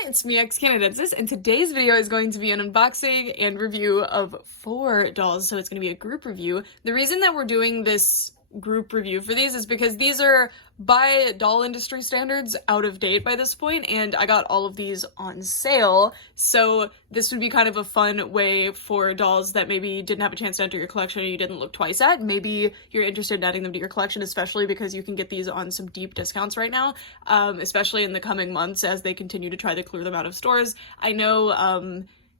it's me, ex-Canadensis, and today's video is going to be an unboxing and review of 4 dolls, so it's going to be a group review. The reason that we're doing this group review for these is because these are, by doll industry standards, out of date by this point, and I got all of these on sale, so this would be kind of a fun way for dolls that maybe didn't have a chance to enter your collection or you didn't look twice at. Maybe you're interested in adding them to your collection, especially because you can get these on some deep discounts right now, especially in the coming months as they continue to try to clear them out of stores. I know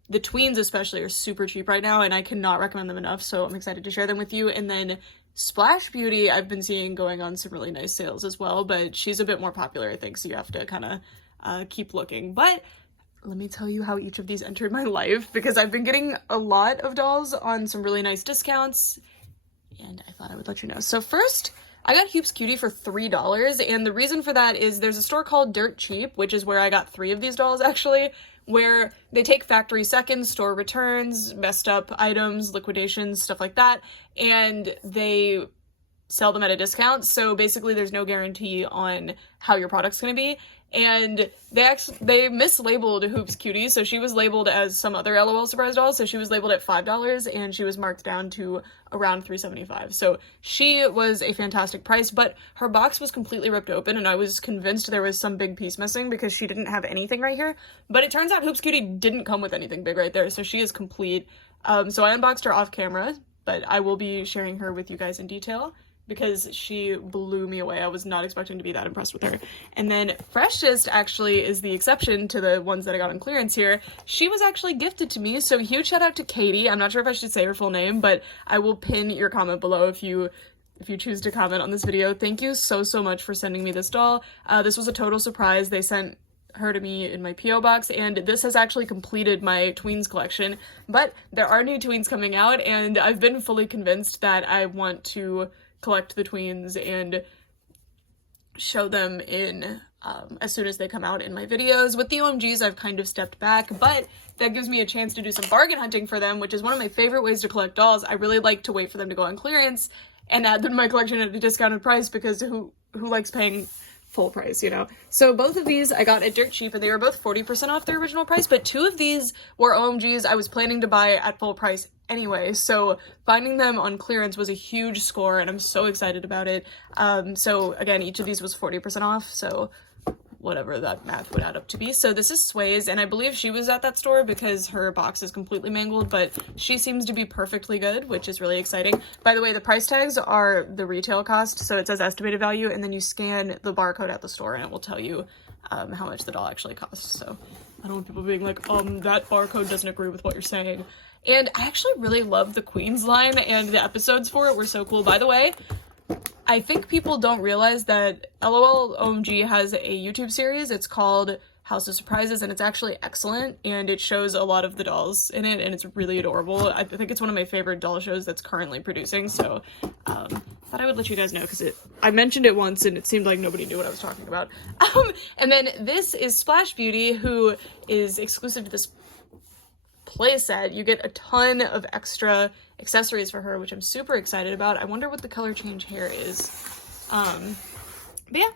the Tweens especially are super cheap right now, and I cannot recommend them enough, so I'm excited to share them with you. And then Splash Beauty, I've been seeing going on some really nice sales as well, but she's a bit more popular, I think, so you have to kind of keep looking. But let me tell you how each of these entered my life, because I've been getting a lot of dolls on some really nice discounts, and I thought I would let you know. So first, I got Cutie for $3, and the reason for that is there's a store called Dirt Cheap, which is where I got 3 of these dolls, actually, where they take factory seconds, store returns, messed up items, liquidations, stuff like that, and they sell them at a discount. So basically there's no guarantee on how your product's going to be. And they mislabeled Hoops Cutie, so she was labeled as some other LOL surprise doll, so she was labeled at $5 and she was marked down to around $3.75. So she was a fantastic price, but her box was completely ripped open and I was convinced there was some big piece missing because she didn't have anything right here. But it turns out Hoops Cutie didn't come with anything big right there, so she is complete. So I unboxed her off camera, but I will be sharing her with you guys in detail, because she blew me away. I was not expecting to be that impressed with her. And then Freshest actually is the exception to the ones that I got on clearance here. She was actually gifted to me, so huge shout out to Katie. I'm not sure if I should say her full name, but I will pin your comment below if you choose to comment on this video. Thank you so much for sending me this doll. This was a total surprise. They sent her to me in my P.O. box, and this has actually completed my Tweens collection, but there are new Tweens coming out, and I've been fully convinced that I want to collect the Tweens and show them in as soon as they come out in my videos. With the OMGs, I've kind of stepped back, but that gives me a chance to do some bargain hunting for them, which is one of my favorite ways to collect dolls. I really like to wait for them to go on clearance and add them to my collection at a discounted price, because who likes paying full price, you know? So both of these I got at Dirt Cheap, and they were both 40% off their original price, but 2 of these were OMGs I was planning to buy at full price anyway, so finding them on clearance was a huge score, and I'm so excited about it. So again, each of these was 40% off, so whatever that math would add up to be. So this is Sway's, and I believe she was at that store because her box is completely mangled, but she seems to be perfectly good, which is really exciting. By the way, the price tags are the retail cost, so it says estimated value, and then you scan the barcode at the store and it will tell you how much the doll actually costs. So I don't want people being like, that barcode doesn't agree with what you're saying. And I actually really love the Queens line, and the episodes for it were so cool. By the way, I think people don't realize that LOL OMG has a YouTube series. It's called House of Surprises, and it's actually excellent, and it shows a lot of the dolls in it, and it's really adorable. I think it's one of my favorite doll shows that's currently producing, so thought I would let you guys know, because I mentioned it once and it seemed like nobody knew what I was talking about. And then this is Splash Beauty, who is exclusive to this playset. You get a ton of extra accessories for her, which I'm super excited about. I wonder what the color change hair is. But yeah,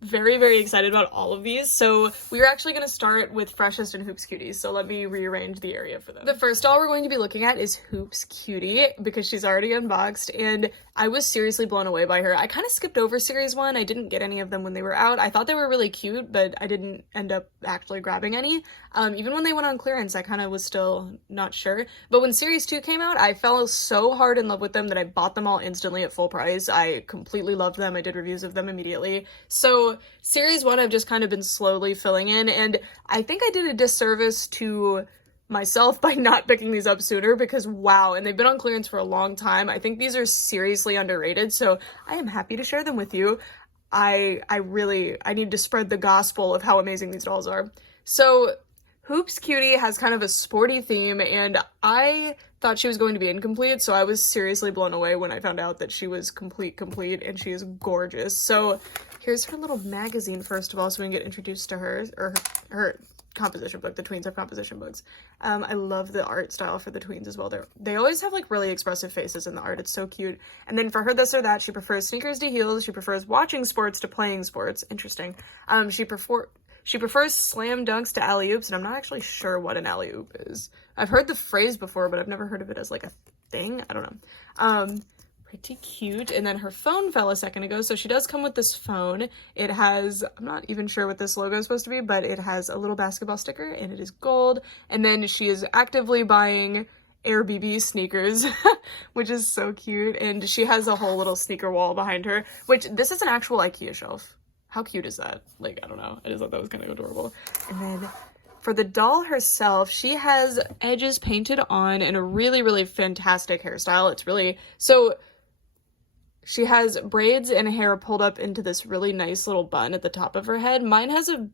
very excited about all of these. So we're actually going to start with Freshest and Hoops Cutie, so let me rearrange the area for them. The first doll we're going to be looking at is Hoops Cutie, because she's already unboxed, and I was seriously blown away by her. I kind of skipped over series 1. I didn't get any of them when they were out. I thought they were really cute, but I didn't end up actually grabbing any. Even when they went on clearance, I kind of was still not sure. But when series 2 came out, I fell so hard in love with them that I bought them all instantly at full price. I completely loved them. I did reviews of them immediately. So series 1 I've just kind of been slowly filling in, and I think I did a disservice to myself by not picking these up sooner, because wow, and they've been on clearance for a long time. I think these are seriously underrated, so I am happy to share them with you. I need to spread the gospel of how amazing these dolls are. So Hoops Cutie has kind of a sporty theme, and I thought she was going to be incomplete, so I was seriously blown away when I found out that she was complete, and she is gorgeous. So here's her little magazine, first of all, so we can get introduced to her, or her composition book. The Tweens have composition books. I love the art style for the Tweens as well. They always have like really expressive faces in the art. It's so cute. And then for her this or that, she prefers sneakers to heels. She prefers watching sports to playing sports. Interesting. She prefers slam dunks to alley-oops, and I'm not actually sure what an alley-oop is. I've heard the phrase before, but I've never heard of it as like a thing. I don't know. Pretty cute. And then her phone fell a second ago, so she does come with this phone. It has, I'm not even sure what this logo is supposed to be, but it has a little basketball sticker, and it is gold. And then she is actively buying Air BB sneakers, which is so cute. And she has a whole little sneaker wall behind her, which this is an actual IKEA shelf. How cute is that? Like, I don't know. I just thought that was kind of adorable. And then for the doll herself, she has edges painted on and a really, really fantastic hairstyle. It's really, so she has braids and hair pulled up into this really nice little bun at the top of her head. Mine has a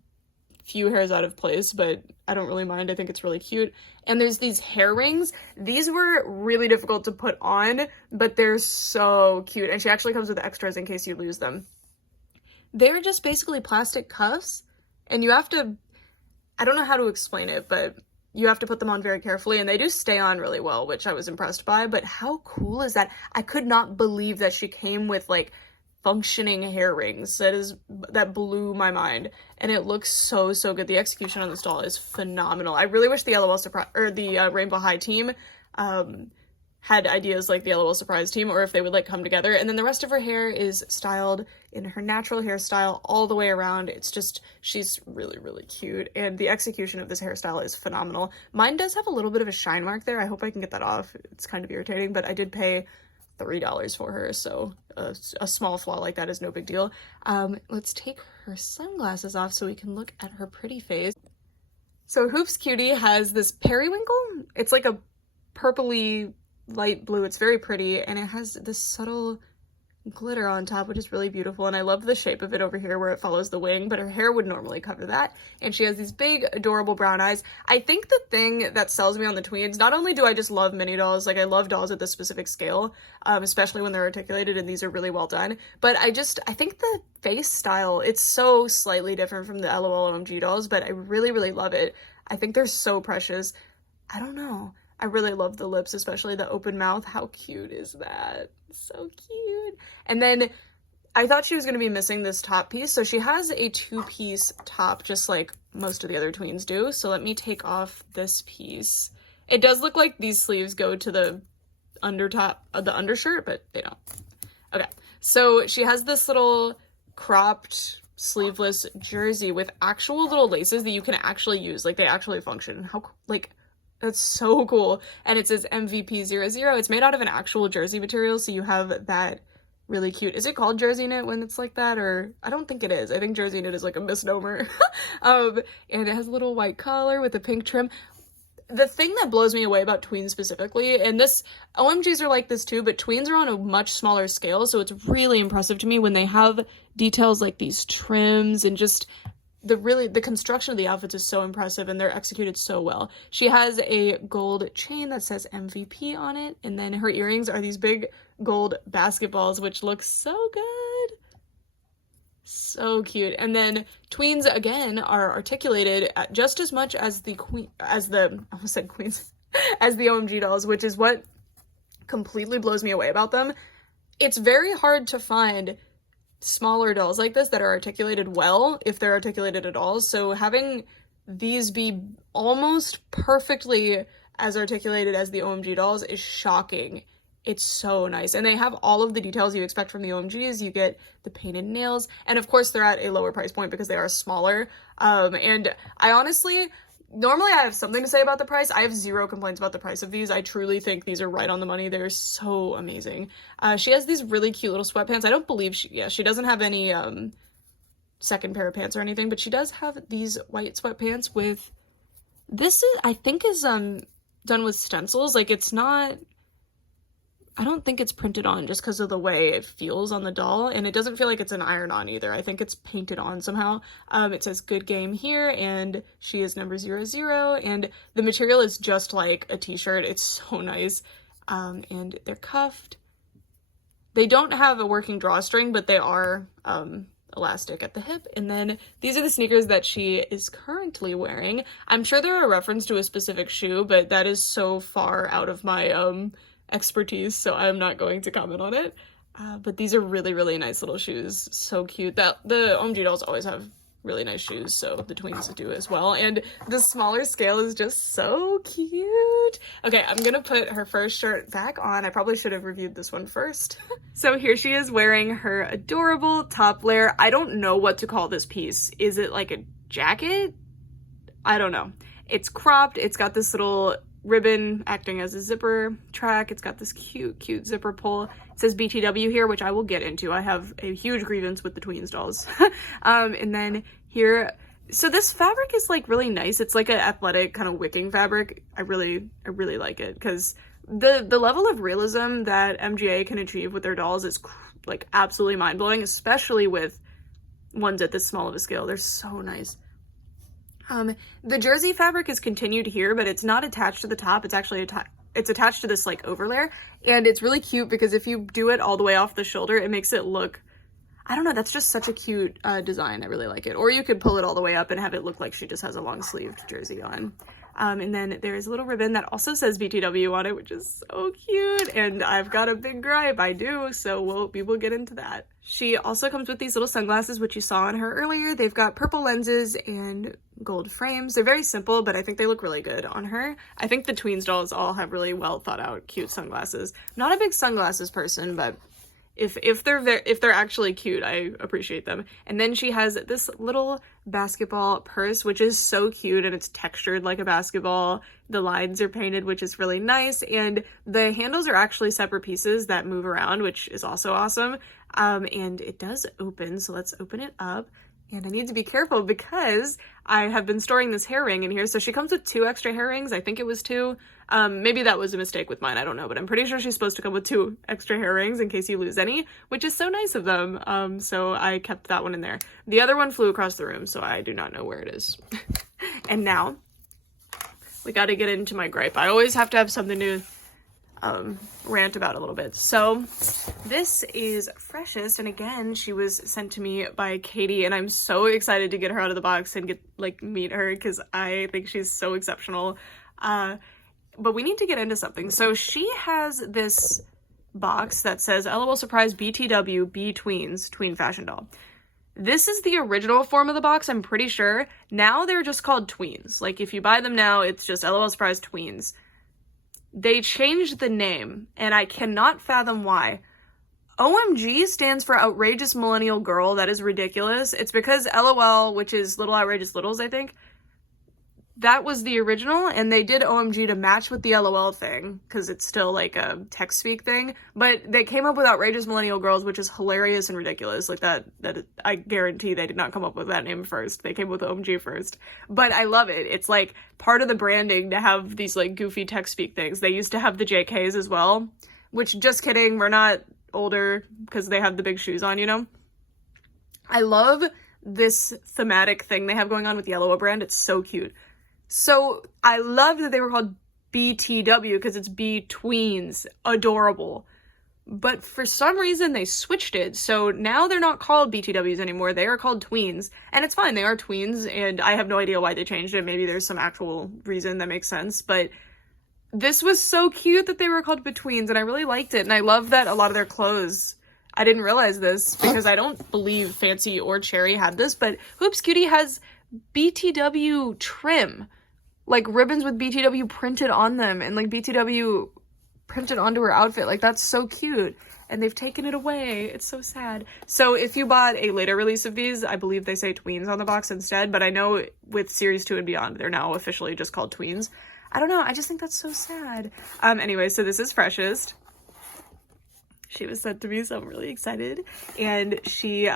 few hairs out of place, but I don't really mind. I think it's really cute. And there's these hair rings. These were really difficult to put on, but they're so cute. And she actually comes with extras in case you lose them. They're just basically plastic cuffs, and you have to, I don't know how to explain it, but you have to put them on very carefully, and they do stay on really well, which I was impressed by. But how cool is that? I could not believe that she came with like functioning hair rings. That blew my mind, and it looks so good. The execution on this doll is phenomenal. I really wish the LOL Surprise or the Rainbow High team had ideas like the LOL Surprise team, or if they would like come together. And then the rest of her hair is styled in her natural hairstyle all the way around. It's just, she's really cute, and the execution of this hairstyle is phenomenal. Mine does have a little bit of a shine mark there. I hope I can get that off. It's kind of irritating, but I did pay $3 for her, so a small flaw like that is no big deal. Let's take her sunglasses off so we can look at her pretty face. So Hoops Cutie has this periwinkle. It's like a purpley light blue. It's very pretty, and it has this subtle glitter on top, which is really beautiful. And I love the shape of it over here where it follows the wing, but her hair would normally cover that. And she has these big adorable brown eyes. I think the thing that sells me on the tweens, not only do I just love mini dolls, like I love dolls at this specific scale, especially when they're articulated, and these are really well done, but I think the face style, it's so slightly different from the LOL Omg dolls, but I really love it. I think they're so precious. I don't know. I really love the lips, especially the open mouth. How cute is that? So cute. And then I thought she was going to be missing this top piece. So she has a two-piece top, just like most of the other tweens do. So let me take off this piece. It does look like these sleeves go to the undertop of the undershirt, but they don't. Okay. So she has this little cropped sleeveless jersey with actual little laces that you can actually use. Like, they actually function. How, like, that's so cool. And it says MVP00. It's made out of an actual jersey material, so you have that really cute. Is it called jersey knit when it's like that? Or I don't think it is. I think jersey knit is like a misnomer. And it has a little white collar with a pink trim. The thing that blows me away about tweens specifically, and this, OMGs are like this too, but tweens are on a much smaller scale, so it's really impressive to me when they have details like these trims, and just the construction of the outfits is so impressive, and they're executed so well. She has a gold chain that says MVP on it, and then her earrings are these big gold basketballs, which look so good. So cute. And then tweens again are articulated just as much as the I almost said queens, as the OMG dolls, which is what completely blows me away about them. It's very hard to find smaller dolls like this that are articulated well, if they're articulated at all. So having these be almost perfectly as articulated as the OMG dolls is shocking. It's so nice. And they have all of the details you expect from the OMGs. You get the painted nails, and of course they're at a lower price point because they are smaller. And I honestly, normally I have something to say about the price. I have zero complaints about the price of these. I truly think these are right on the money. They're so amazing. She has these really cute little sweatpants. I don't believe she doesn't have any second pair of pants or anything, but she does have these white sweatpants with, this is, I think is done with stencils. Like, it's not, I don't think it's printed on just because of the way it feels on the doll, and it doesn't feel like it's an iron-on either. I think it's painted on somehow. It says good game here, and she is number 00, and the material is just like a t-shirt. It's so nice. And they're cuffed. They don't have a working drawstring, but they are elastic at the hip. And then these are the sneakers that she is currently wearing. I'm sure they're a reference to a specific shoe, but that is so far out of my expertise, so I'm not going to comment on it. But these are really nice little shoes. So cute. That the OMG dolls always have really nice shoes, so the Tweens do as well. And the smaller scale is just so cute. Okay, I'm gonna put her first shirt back on. I probably should have reviewed this one first. So here she is wearing her adorable top layer. I don't know what to call this piece. Is it like a jacket? I don't know. It's cropped. It's got this little ribbon acting as a zipper track. It's got this cute zipper pull. It says BTW here, which I will get into. I have a huge grievance with the Tweens dolls. And then here, so this fabric is like really nice. It's like an athletic kind of wicking fabric. I really like it because the level of realism that MGA can achieve with their dolls is like absolutely mind-blowing, especially with ones at this small of a scale. They're so nice. The jersey fabric is continued here, but it's not attached to the top. It's actually it's attached to this like overlayer, and it's really cute because if you do it all the way off the shoulder, it makes it look, I don't know, that's just such a cute design. I really like it. Or you could pull it all the way up and have it look like she just has a long sleeved jersey on. And then there's a little ribbon that also says BTW on it, which is so cute. And I've got a big gripe, I do, so we will get into that. She also comes with these little sunglasses, which you saw on her earlier. They've got purple lenses and gold frames. They're very simple, but I think they look really good on her. I think the Tweens dolls all have really well thought out, cute sunglasses. Not a big sunglasses person, but if they're actually cute, I appreciate them. And then she has this little basketball purse, which is so cute, and it's textured like a basketball. The lines are painted, which is really nice, and the handles are actually separate pieces that move around, which is also awesome. And it does open, so let's open it up. And I need to be careful because I have been storing this hair ring in here. So she comes with 2 extra hair rings. I think it was 2. Maybe that was a mistake with mine. I don't know, but I'm pretty sure she's supposed to come with 2 extra hair rings in case you lose any, which is so nice of them. So I kept that one in there. The other one flew across the room, so I do not know where it is. And now we got to get into my gripe. I always have to have something to rant about a little bit. So this is Freshest, and again, she was sent to me by Katie, and I'm so excited to get her out of the box and meet her because I think she's so exceptional. But we need to get into something. So she has this box that says LOL surprise BTW B Tweens tween fashion doll. This is the original form of the box, I'm pretty sure. Now they're just called Tweens. Like if you buy them now, it's just LOL surprise Tweens. They changed the name, and I cannot fathom why. OMG stands for Outrageous Millennial Girl. That is ridiculous. It's because LOL, which is Little Outrageous Littles, I think, that was the original, and they did OMG to match with the LOL thing, because it's still like a text speak thing, but they came up with Outrageous Millennial Girls, which is hilarious and ridiculous. Like that I guarantee they did not come up with that name first. They came with OMG first. But I love it. It's like part of the branding to have these like goofy text speak things. They used to have the JKs as well, which, just kidding, we're not older because they have the big shoes on, you know? I love this thematic thing they have going on with the LOL brand. It's so cute. So I love that they were called BTW because it's B Tweens. Adorable. But for some reason they switched it. So now they're not called BTWs anymore. They are called Tweens. And it's fine. They are Tweens. And I have no idea why they changed it. Maybe there's some actual reason that makes sense. But this was so cute that they were called Betweens. And I really liked it. And I love that a lot of their clothes, I didn't realize this because I don't believe Fancy or Cherry had this. But Hoops Cutie has BTW trim. Like ribbons with BTW printed on them and like BTW printed onto her outfit. Like that's so cute. And they've taken it away. It's so sad. So if you bought a later release of these, I believe they say Tweens on the box instead. But I know with Series 2 and beyond, they're now officially just called Tweens. I don't know. I just think that's so sad. Anyway, so this is Freshest. She was sent to me, so I'm really excited. And she,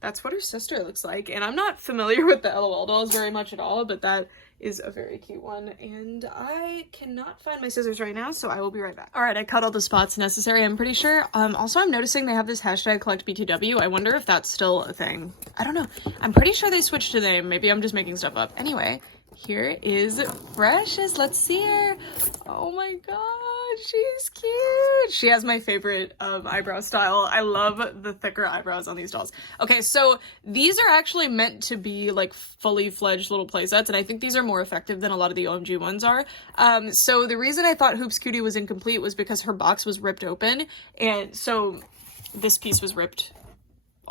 that's what her sister looks like. And I'm not familiar with the LOL dolls very much at all, but that is a very cute one. And I cannot find my scissors right now, so I will be right back. All right, I cut all the spots necessary, I'm pretty sure. Also, I'm noticing they have this hashtag collect BTW. I wonder if that's still a thing. I don't know. I'm pretty sure they switched the name. Maybe I'm just making stuff up. Anyway, here is Freshest. Let's see her. Oh my god, she's cute. She has my favorite eyebrow style. I love the thicker eyebrows on these dolls. Okay, so these are actually meant to be like fully fledged little playsets, and I think these are more effective than a lot of the OMG ones are. So the reason I thought Hoops Cutie was incomplete was because her box was ripped open, and so this piece was ripped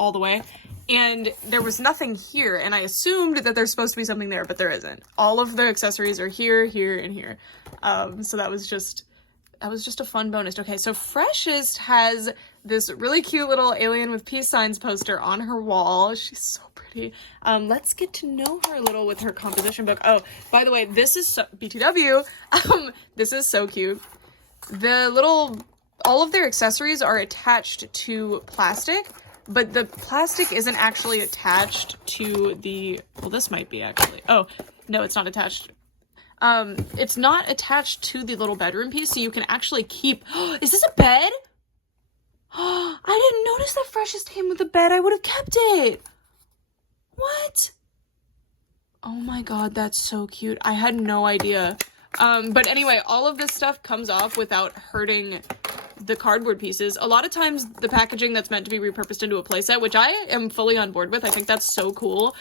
all the way. And there was nothing here, and I assumed that there's supposed to be something there, but there isn't. All of the accessories are here, here, and here. So that was just a fun bonus. Okay, so Freshest has this really cute little alien with peace signs poster on her wall. She's so pretty. Let's get to know her a little with her composition book. Oh, by the way, this is BTW. This is so cute. All of their accessories are attached to plastic, but the plastic isn't actually attached to well, this might be actually. Oh, no, it's not attached. It's not attached to the little bedroom piece, so you can actually keep... Is this a bed? I didn't notice that Freshest came with a bed. I would have kept it. What? Oh my god, that's so cute. I had no idea. But anyway, all of this stuff comes off without hurting the cardboard pieces. A lot of times the packaging that's meant to be repurposed into a playset, which I am fully on board with. I think that's so cool.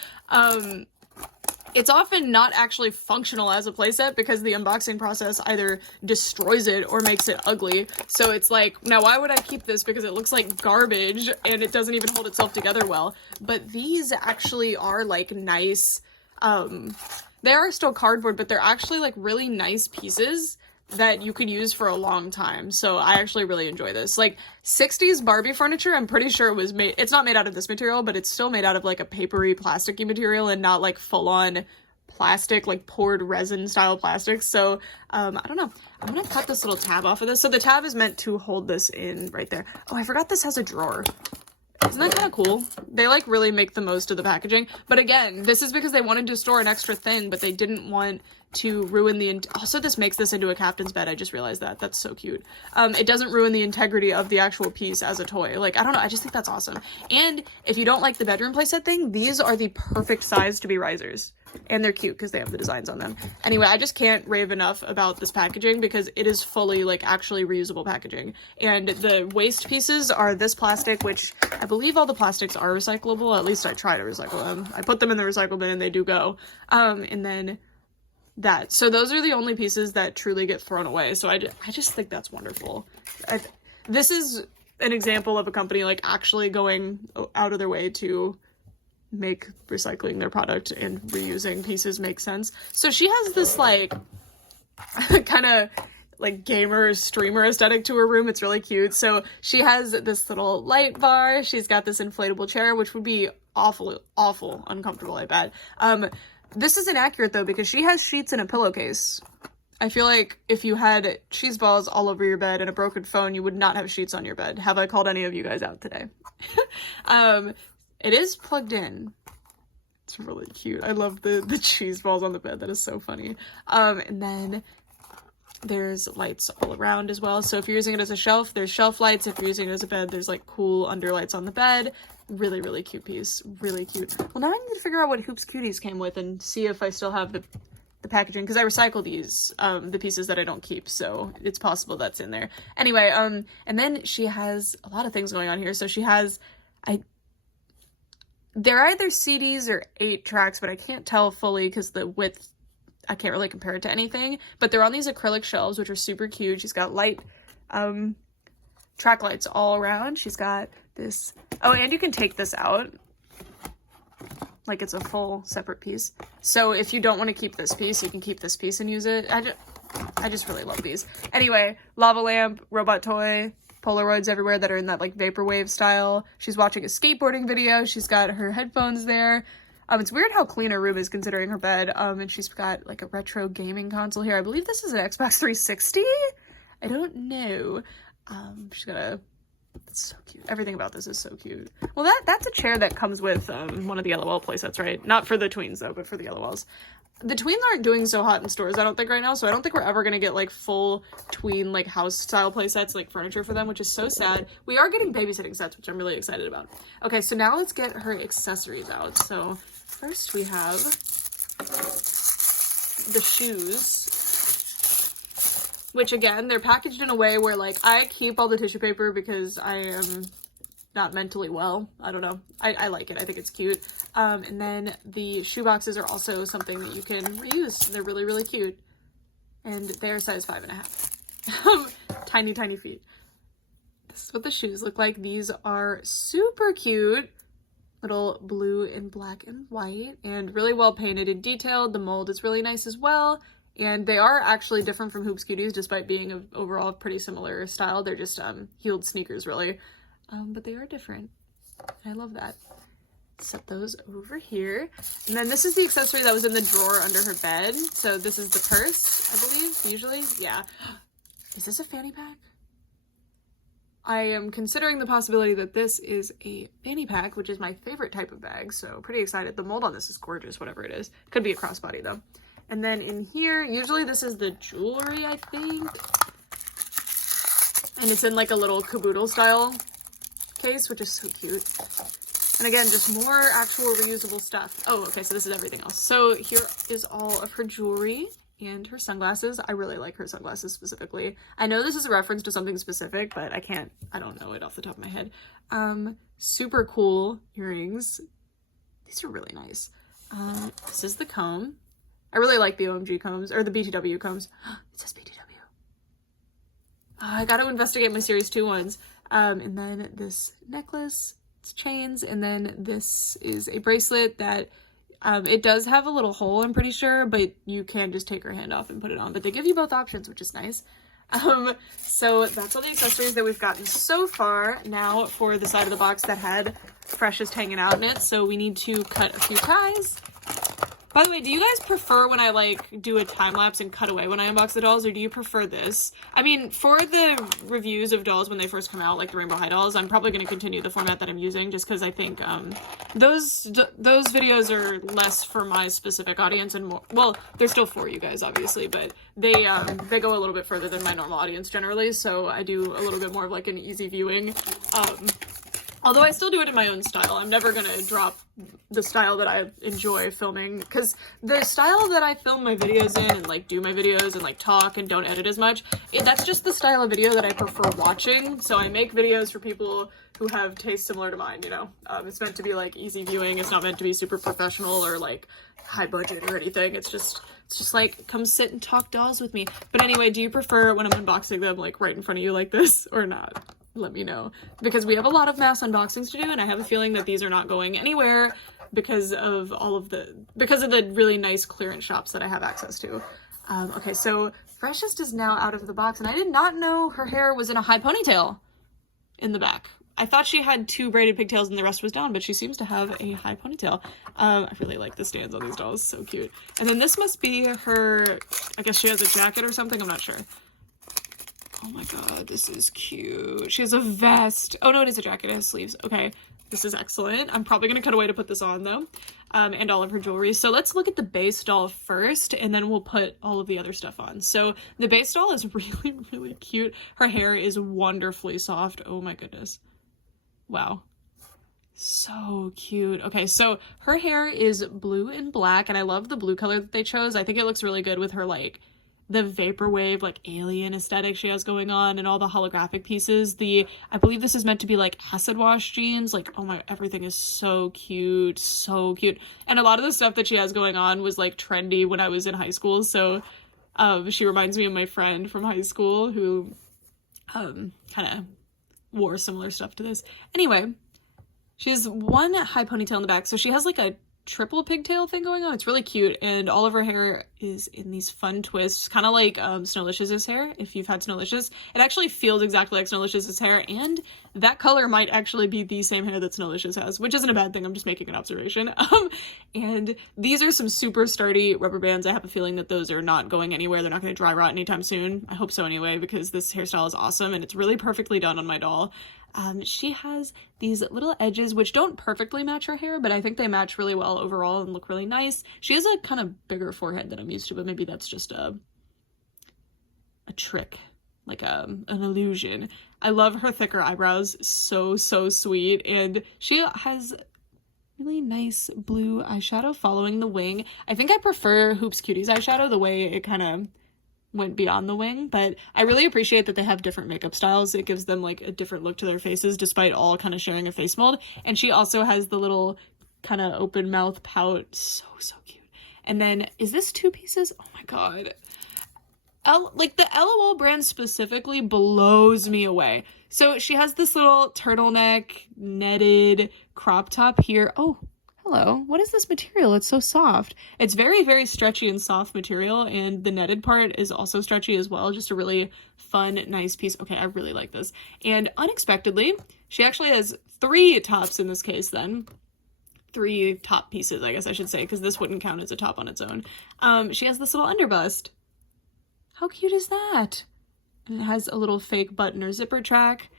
It's often not actually functional as a playset because the unboxing process either destroys it or makes it ugly. So it's like, now why would I keep this? Because it looks like garbage and it doesn't even hold itself together well. But these actually are like nice, they are still cardboard, but they're actually like really nice pieces that you could use for a long time. So I actually really enjoy this. Like 60s Barbie furniture, I'm pretty sure it was made, it's not made out of this material, but it's still made out of like a papery plasticky material and not like full on plastic, like poured resin style plastic. So I don't know. I'm gonna cut this little tab off of this. So the tab is meant to hold this in right there. Oh, I forgot this has a drawer. Isn't that kind of cool? They like really make the most of the packaging. But again, this is because they wanted to store an extra thing, but they didn't want to ruin also this makes this into a captain's bed. I just realized that. That's so cute. It doesn't ruin the integrity of the actual piece as a toy. Like, I don't know. I just think that's awesome. And if you don't like the bedroom playset thing, these are the perfect size to be risers. And they're cute because they have the designs on them. Anyway, I just can't rave enough about this packaging because it is fully like actually reusable packaging. And the waste pieces are this plastic, which I believe all the plastics are recyclable. At least I try to recycle them. I put them in the recycle bin and they do go. And then that. So those are the only pieces that truly get thrown away. So I just think that's wonderful. This is an example of a company like actually going out of their way to make recycling their product and reusing pieces make sense. So she has this like kind of like gamer streamer aesthetic to her room. It's really cute. So she has this little light bar. She's got this inflatable chair, which would be awful uncomfortable, I bet. This is inaccurate though because she has sheets in a pillowcase. I feel like if you had cheese balls all over your bed and a broken phone, you would not have sheets on your bed. Have I called any of you guys out today? It is plugged in. It's really cute. I love the cheese balls on the bed. That is so funny. And then there's lights all around as well. So if you're using it as a shelf, there's shelf lights. If you're using it as a bed, there's like cool underlights on the bed. Really, really cute piece. Really cute. Well, now I need to figure out what Hoops Cuties came with and see if I still have the packaging, because I recycle these, the pieces that I don't keep, so it's possible that's in there. Anyway, and then she has a lot of things going on here. So she has, they're either CDs or 8 tracks, but I can't tell fully because the width, I can't really compare it to anything. But they're on these acrylic shelves, which are super cute. She's got light, track lights all around. She's got this, oh, and you can take this out. Like it's a full separate piece. So if you don't want to keep this piece, you can keep this piece and use it. I just really love these. Anyway, lava lamp, robot toy, Polaroids everywhere that are in that like vaporwave style. She's watching a skateboarding video. She's got her headphones there. It's weird how clean her room is considering her bed. And she's got like a retro gaming console here. I believe this is an Xbox 360. I don't know. She's got a, it's so cute. Everything about this is so cute. Well, that's a chair that comes with one of the LOL playsets, right? Not for the Tweens though, but for the LOLs. The Tweens aren't doing so hot in stores, I don't think, right now, so I don't think we're ever gonna get like full tween like house style playsets, like furniture for them, which is so sad. We are getting babysitting sets, which I'm really excited about. Okay, so now let's get her accessories out. So first we have the shoes, which again, they're packaged in a way where like I keep all the tissue paper because I am not mentally well. I don't know. I like it. I think it's cute. And then the shoe boxes are also something that you can reuse. They're really, really cute. And they're size 5.5. Tiny, tiny feet. This is what the shoes look like. These are super cute. little blue and black and white, and really well painted and detailed. The mold is really nice as well, and they are actually different from Hoops Cuties despite being a overall pretty similar style. They're just heeled sneakers really, but they are different. I love that. Set those over here, and then this is the accessory that was in the drawer under her bed. So this is the purse, I believe, usually. Yeah. Is this a fanny pack? I am considering the possibility that this is a fanny pack, which is my favorite type of bag, so pretty excited. The mold on this is gorgeous, whatever it is. Could be a crossbody though. And then in here, usually this is the jewelry, I think. And it's in like a little caboodle style case, which is so cute. And again, just more actual reusable stuff. Oh, okay, so this is everything else. So here is all of her jewelry and her sunglasses. I really like her sunglasses specifically. I know this is a reference to something specific, but I don't know it off the top of my head. Super cool earrings. These are really nice. This is the comb. I really like the OMG combs, or the BTW combs. It says BTW. I gotta investigate my Series 2 ones. And then this necklace, it's chains, and then this is a bracelet that it does have a little hole, I'm pretty sure, but you can just take her hand off and put it on. But they give you both options, which is nice. So that's all the accessories that we've gotten so far. Now for the side of the box that had Freshest hanging out in it, so we need to cut a few ties. By the way, do you guys prefer when I like do a time lapse and cut away when I unbox the dolls, or do you prefer this? I mean, for the reviews of dolls when they first come out, like the Rainbow High dolls, I'm probably going to continue the format that I'm using just because I think those videos are less for my specific audience and more, well, they're still for you guys obviously, but they go a little bit further than my normal audience generally, so I do a little bit more of like an easy viewing. Although I still do it in my own style. I'm never gonna drop the style that I enjoy filming, because the style that I film my videos in and like do my videos and like talk and don't edit as much, that's just the style of video that I prefer watching. So I make videos for people who have tastes similar to mine, you know? It's meant to be like easy viewing. It's not meant to be super professional or like high budget or anything. It's just like, come sit and talk dolls with me. But anyway, do you prefer when I'm unboxing them like right in front of you like this or not? Let me know, because we have a lot of mass unboxings to do, and I have a feeling that these are not going anywhere because of the really nice clearance shops that I have access to. Okay, so Freshest is now out of the box, and I did not know her hair was in a high ponytail in the back. I thought she had 2 braided pigtails and the rest was down, but she seems to have a high ponytail. I really like the stands on these dolls, so cute. And then this must be her, I guess she has a jacket or something, I'm not sure. Oh my god, this is cute. She has a vest. Oh no, it is a jacket. It has sleeves. Okay, this is excellent. I'm probably going to cut away to put this on though, and all of her jewelry. So let's look at the base doll first, and then we'll put all of the other stuff on. So the base doll is really, really cute. Her hair is wonderfully soft. Oh my goodness. Wow. So cute. Okay, so her hair is blue and black, and I love the blue color that they chose. I think it looks really good with her like the vaporwave, like alien aesthetic she has going on, and all the holographic pieces. I believe this is meant to be like acid wash jeans. Like, oh my, everything is so cute, so cute. And a lot of the stuff that she has going on was like trendy when I was in high school. So she reminds me of my friend from high school who kind of wore similar stuff to this. Anyway, she has one high ponytail in the back. So she has like a triple pigtail thing going on. It's really cute, and all of her hair is in these fun twists, kind of like Snowlicious' hair. If you've had Snowlicious, it actually feels exactly like Snowlicious' hair, and that color might actually be the same hair that Snowlicious has, which isn't a bad thing. I'm just making an observation. And these are some super sturdy rubber bands. I have a feeling that those are not going anywhere. They're not going to dry rot anytime soon. I hope so anyway, because this hairstyle is awesome, and it's really perfectly done on my doll. She has these little edges which don't perfectly match her hair, but I think they match really well overall and look really nice. She has a kind of bigger forehead than I'm used to, but maybe that's just a trick, like an illusion. I love her thicker eyebrows, so sweet, and she has really nice blue eyeshadow following the wing. I think I prefer Hoops Cutie's eyeshadow, the way it kind of went beyond the wing, but I really appreciate that they have different makeup styles. It gives them like a different look to their faces despite all kind of sharing a face mold. And she also has the little kind of open mouth pout. So cute. And then, is this 2 pieces? Oh my god. like the LOL brand specifically blows me away. So she has this little turtleneck netted crop top here. Oh, hello. What is this material? It's so soft. It's very, very stretchy and soft material, and the netted part is also stretchy as well. Just a really fun, nice piece. Okay, I really like this. And unexpectedly, she actually has 3 tops in this case then. 3 top pieces, I guess I should say, because this wouldn't count as a top on its own. She has this little underbust. How cute is that? And it has a little fake button or zipper track,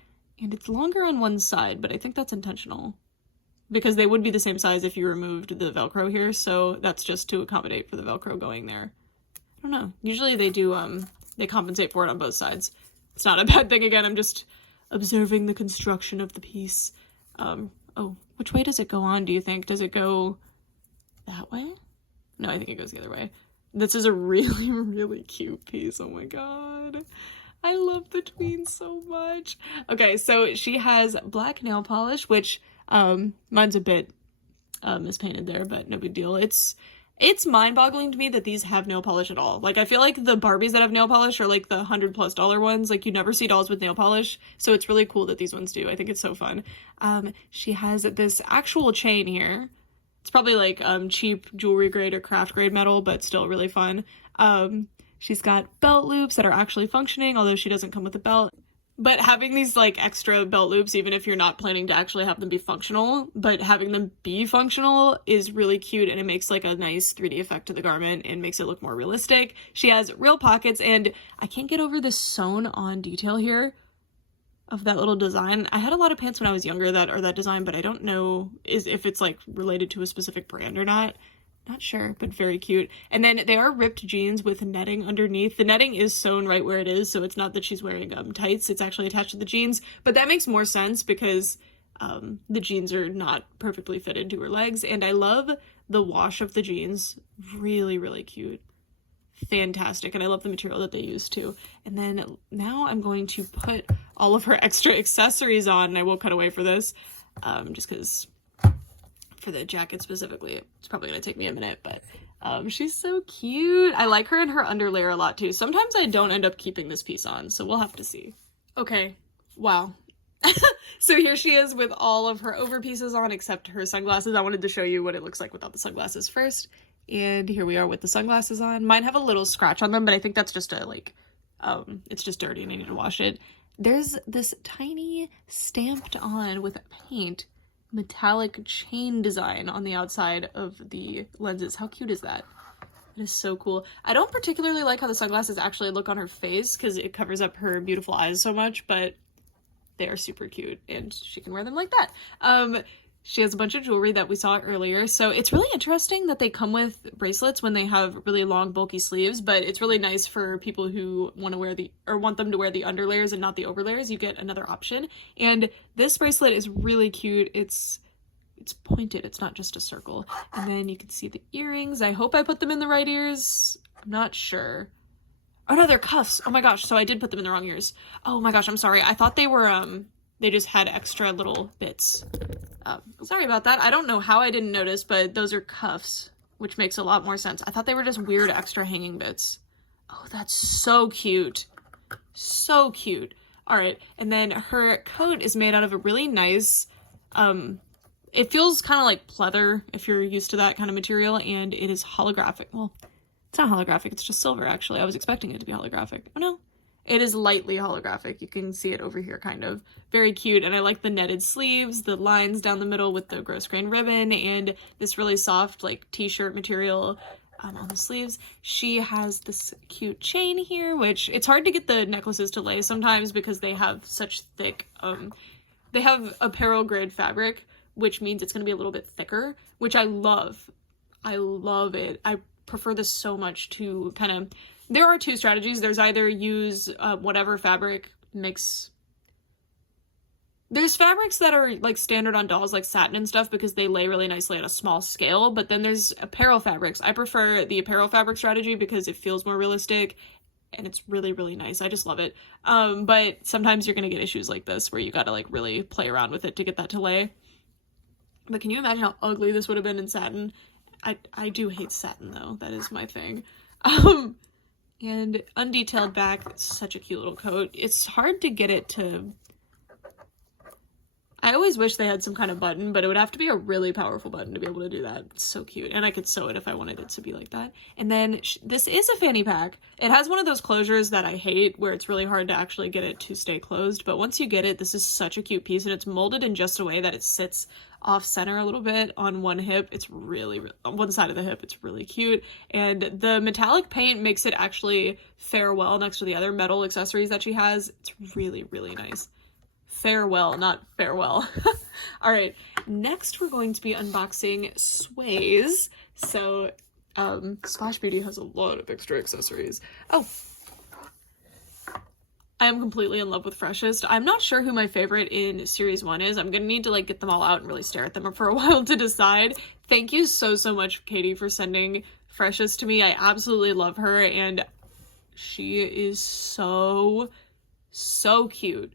and it's longer on one side, but I think that's intentional because they would be the same size if you removed the Velcro here, so that's just to accommodate for the Velcro going there. I don't know. Usually they do, they compensate for it on both sides. It's not a bad thing. Again, I'm just observing the construction of the piece. Oh, which way does it go on, do you think? Does it go that way? No, I think it goes the other way. This is a really, really cute piece. Oh my god. I love the Tweens so much. Okay, so she has black nail polish, which, mine's a bit, mispainted there, but no big deal. It's mind-boggling to me that these have nail polish at all. Like, I feel like the Barbies that have nail polish are, like, the $100+ ones. Like, you never see dolls with nail polish, so it's really cool that these ones do. I think it's so fun. She has this actual chain here. It's probably, like, cheap jewelry grade or craft grade metal, but still really fun. She's got belt loops that are actually functioning, although she doesn't come with a belt. But having these, like, extra belt loops, even if you're not planning to actually have them be functional, but having them be functional is really cute, and it makes, like, a nice 3D effect to the garment and makes it look more realistic. She has real pockets, and I can't get over this sewn-on detail here of that little design. I had a lot of pants when I was younger that are that design, but I don't know if it's, like, related to a specific brand or not. Not sure, but very cute. And then they are ripped jeans with netting underneath. The netting is sewn right where it is, so it's not that she's wearing tights. It's actually attached to the jeans, but that makes more sense because the jeans are not perfectly fitted to her legs. And I love the wash of the jeans. Really, really cute. Fantastic. And I love the material that they use too. And then now I'm going to put all of her extra accessories on, and I will cut away for this, just because for the jacket specifically, it's probably gonna take me a minute, but she's so cute. I like her in her underlayer a lot too. Sometimes I don't end up keeping this piece on, so we'll have to see. Okay, wow. So here she is with all of her over pieces on except her sunglasses. I wanted to show you what it looks like without the sunglasses first. And here we are with the sunglasses on. Mine have a little scratch on them, but I think that's just a, like, it's just dirty and I need to wash it. There's this tiny stamped on with paint metallic chain design on the outside of the lenses. How cute is that? It is so cool. I don't particularly like how the sunglasses actually look on her face because it covers up her beautiful eyes so much, but they are super cute and she can wear them like that. She has a bunch of jewelry that we saw earlier, so it's really interesting that they come with bracelets when they have really long bulky sleeves, but it's really nice for people who want to wear want them to wear the underlayers and not the overlayers. You get another option, and this bracelet is really cute. It's pointed, it's not just a circle, and then you can see the earrings. I hope I put them in the right ears. I'm not sure. Oh no, they're cuffs. Oh my gosh, so I did put them in the wrong ears. Oh my gosh, I'm sorry. I thought they were they just had extra little bits. Sorry about that. I don't know how I didn't notice, but those are cuffs, which makes a lot more sense. I thought they were just weird extra hanging bits. Oh, that's so cute. So cute. All right, and then her coat is made out of a really nice, it feels kind of like pleather if you're used to that kind of material, and it is holographic. Well, it's not holographic, it's just silver, actually. I was expecting it to be holographic. Oh no. It is lightly holographic. You can see it over here, kind of. Very cute, and I like the netted sleeves, the lines down the middle with the gross grain ribbon, and this really soft, like, t-shirt material on the sleeves. She has this cute chain here, which it's hard to get the necklaces to lay sometimes because they have such thick, they have apparel grade fabric, which means it's going to be a little bit thicker, which I love. I love it. I prefer this so much to kind of... There are 2 strategies. There's either use whatever fabric makes... There's fabrics that are like standard on dolls, like satin and stuff, because they lay really nicely at a small scale, but then there's apparel fabrics. I prefer the apparel fabric strategy because it feels more realistic and it's really, really nice. I just love it. But sometimes you're going to get issues like this where you got to like really play around with it to get that to lay. But can you imagine how ugly this would have been in satin? I do hate satin though. That is my thing. And undetailed back. It's such a cute little coat. It's hard to get it to... I always wish they had some kind of button, but it would have to be a really powerful button to be able to do that. It's so cute. And I could sew it if I wanted it to be like that. And then this is a fanny pack. It has one of those closures that I hate where it's really hard to actually get it to stay closed. But once you get it, this is such a cute piece, and it's molded in just a way that it sits off center a little bit on one hip. It's really, on one side of the hip, it's really cute. And the metallic paint makes it actually fare well next to the other metal accessories that she has. It's really, really nice. Farewell, not farewell. All right, next we're going to be unboxing Sways. So, Splash Beauty has a lot of extra accessories. Oh, I am completely in love with Freshest. I'm not sure who my favorite in Series 1 is. I'm gonna need to like get them all out and really stare at them for a while to decide. Thank you so much, Katie, for sending Freshest to me. I absolutely love her, and she is so cute.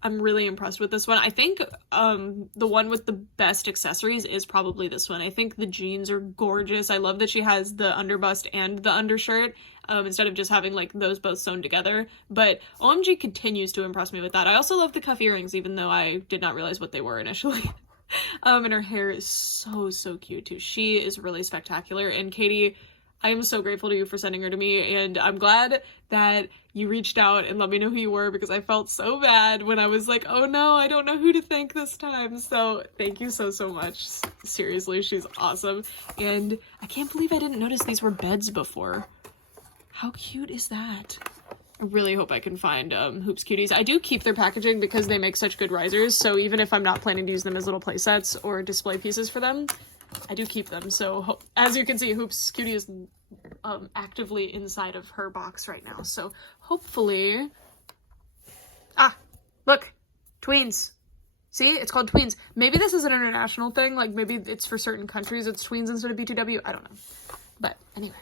I'm really impressed with this one. I think the one with the best accessories is probably this one. I think the jeans are gorgeous. I love that she has the underbust and the undershirt instead of just having like those both sewn together. But OMG continues to impress me with that. I also love the cuff earrings, even though I did not realize what they were initially. And her hair is so cute too. She is really spectacular. And Katie, I am so grateful to you for sending her to me, and I'm glad that you reached out and let me know who you were, because I felt so bad when I was like, oh no, I don't know who to thank this time. So thank you so much. Seriously, she's awesome. And I can't believe I didn't notice these were beds before. How cute is that? I really hope I can find Hoops Cuties. I do keep their packaging because they make such good risers, so even if I'm not planning to use them as little play sets or display pieces for them, I do keep them. So as you can see, Hoops Cutie is actively inside of her box right now. So hopefully... Ah! Look! Tweens! See? It's called Tweens. Maybe this is an international thing. Like, maybe it's for certain countries. It's Tweens instead of BTW. I don't know. But anyway,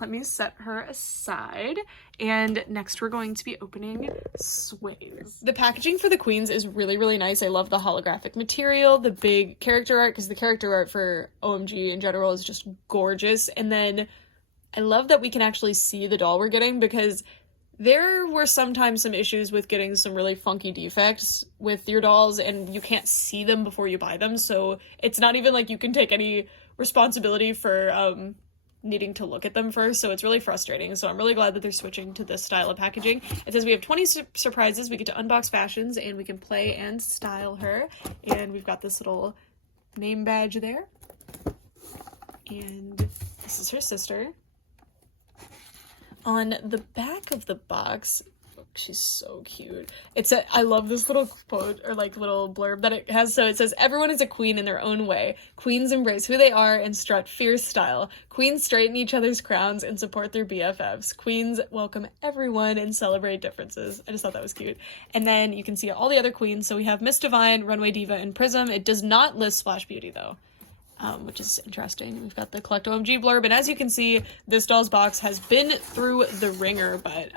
let me set her aside. And next we're going to be opening Sways. The packaging for the Queens is really nice. I love the holographic material, the big character art, because the character art for OMG in general is just gorgeous. And then I love that we can actually see the doll we're getting, because there were sometimes some issues with getting some really funky defects with your dolls, and you can't see them before you buy them. So it's not even like you can take any responsibility for needing to look at them first, so it's really frustrating. So I'm really glad that they're switching to this style of packaging. It says we have 20 surprises, we get to unbox fashions, and we can play and style her. And we've got this little name badge there. And this is her sister. On the back of the box, she's so cute. I love this little quote, or like little blurb that it has. So it says, everyone is a queen in their own way. Queens embrace who they are and strut fierce style. Queens straighten each other's crowns and support their BFFs. Queens welcome everyone and celebrate differences. I just thought that was cute. And then you can see all the other queens. So we have Miss Divine, Runway Diva, and Prism. It does not list Splash Beauty though. Which is interesting. We've got the Collect OMG blurb, and as you can see, this doll's box has been through the ringer, but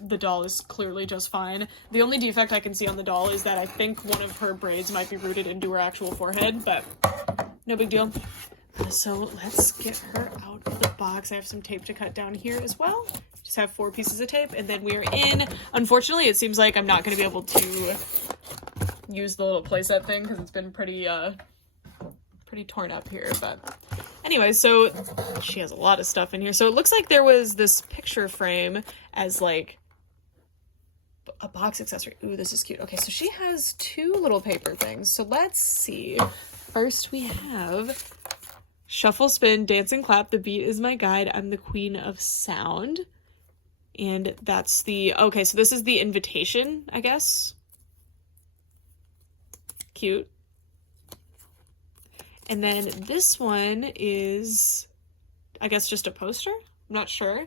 the doll is clearly just fine. The only defect I can see on the doll is that I think one of her braids might be rooted into her actual forehead, but no big deal. So let's get her out of the box. I have some tape to cut down here as well. Just have 4 pieces of tape, and then we're in. Unfortunately, it seems like I'm not going to be able to use the little playset thing because it's been pretty torn up here, but anyway, so she has a lot of stuff in here. So it looks like there was this picture frame as like a box accessory. Ooh, this is cute. Okay, so she has 2 little paper things. So let's see. First we have Shuffle, Spin, Dance, and Clap. The beat is my guide. I'm the queen of sound. And that's the, okay, so this is the invitation, I guess. Cute. And then this one is, I guess, just a poster? I'm not sure.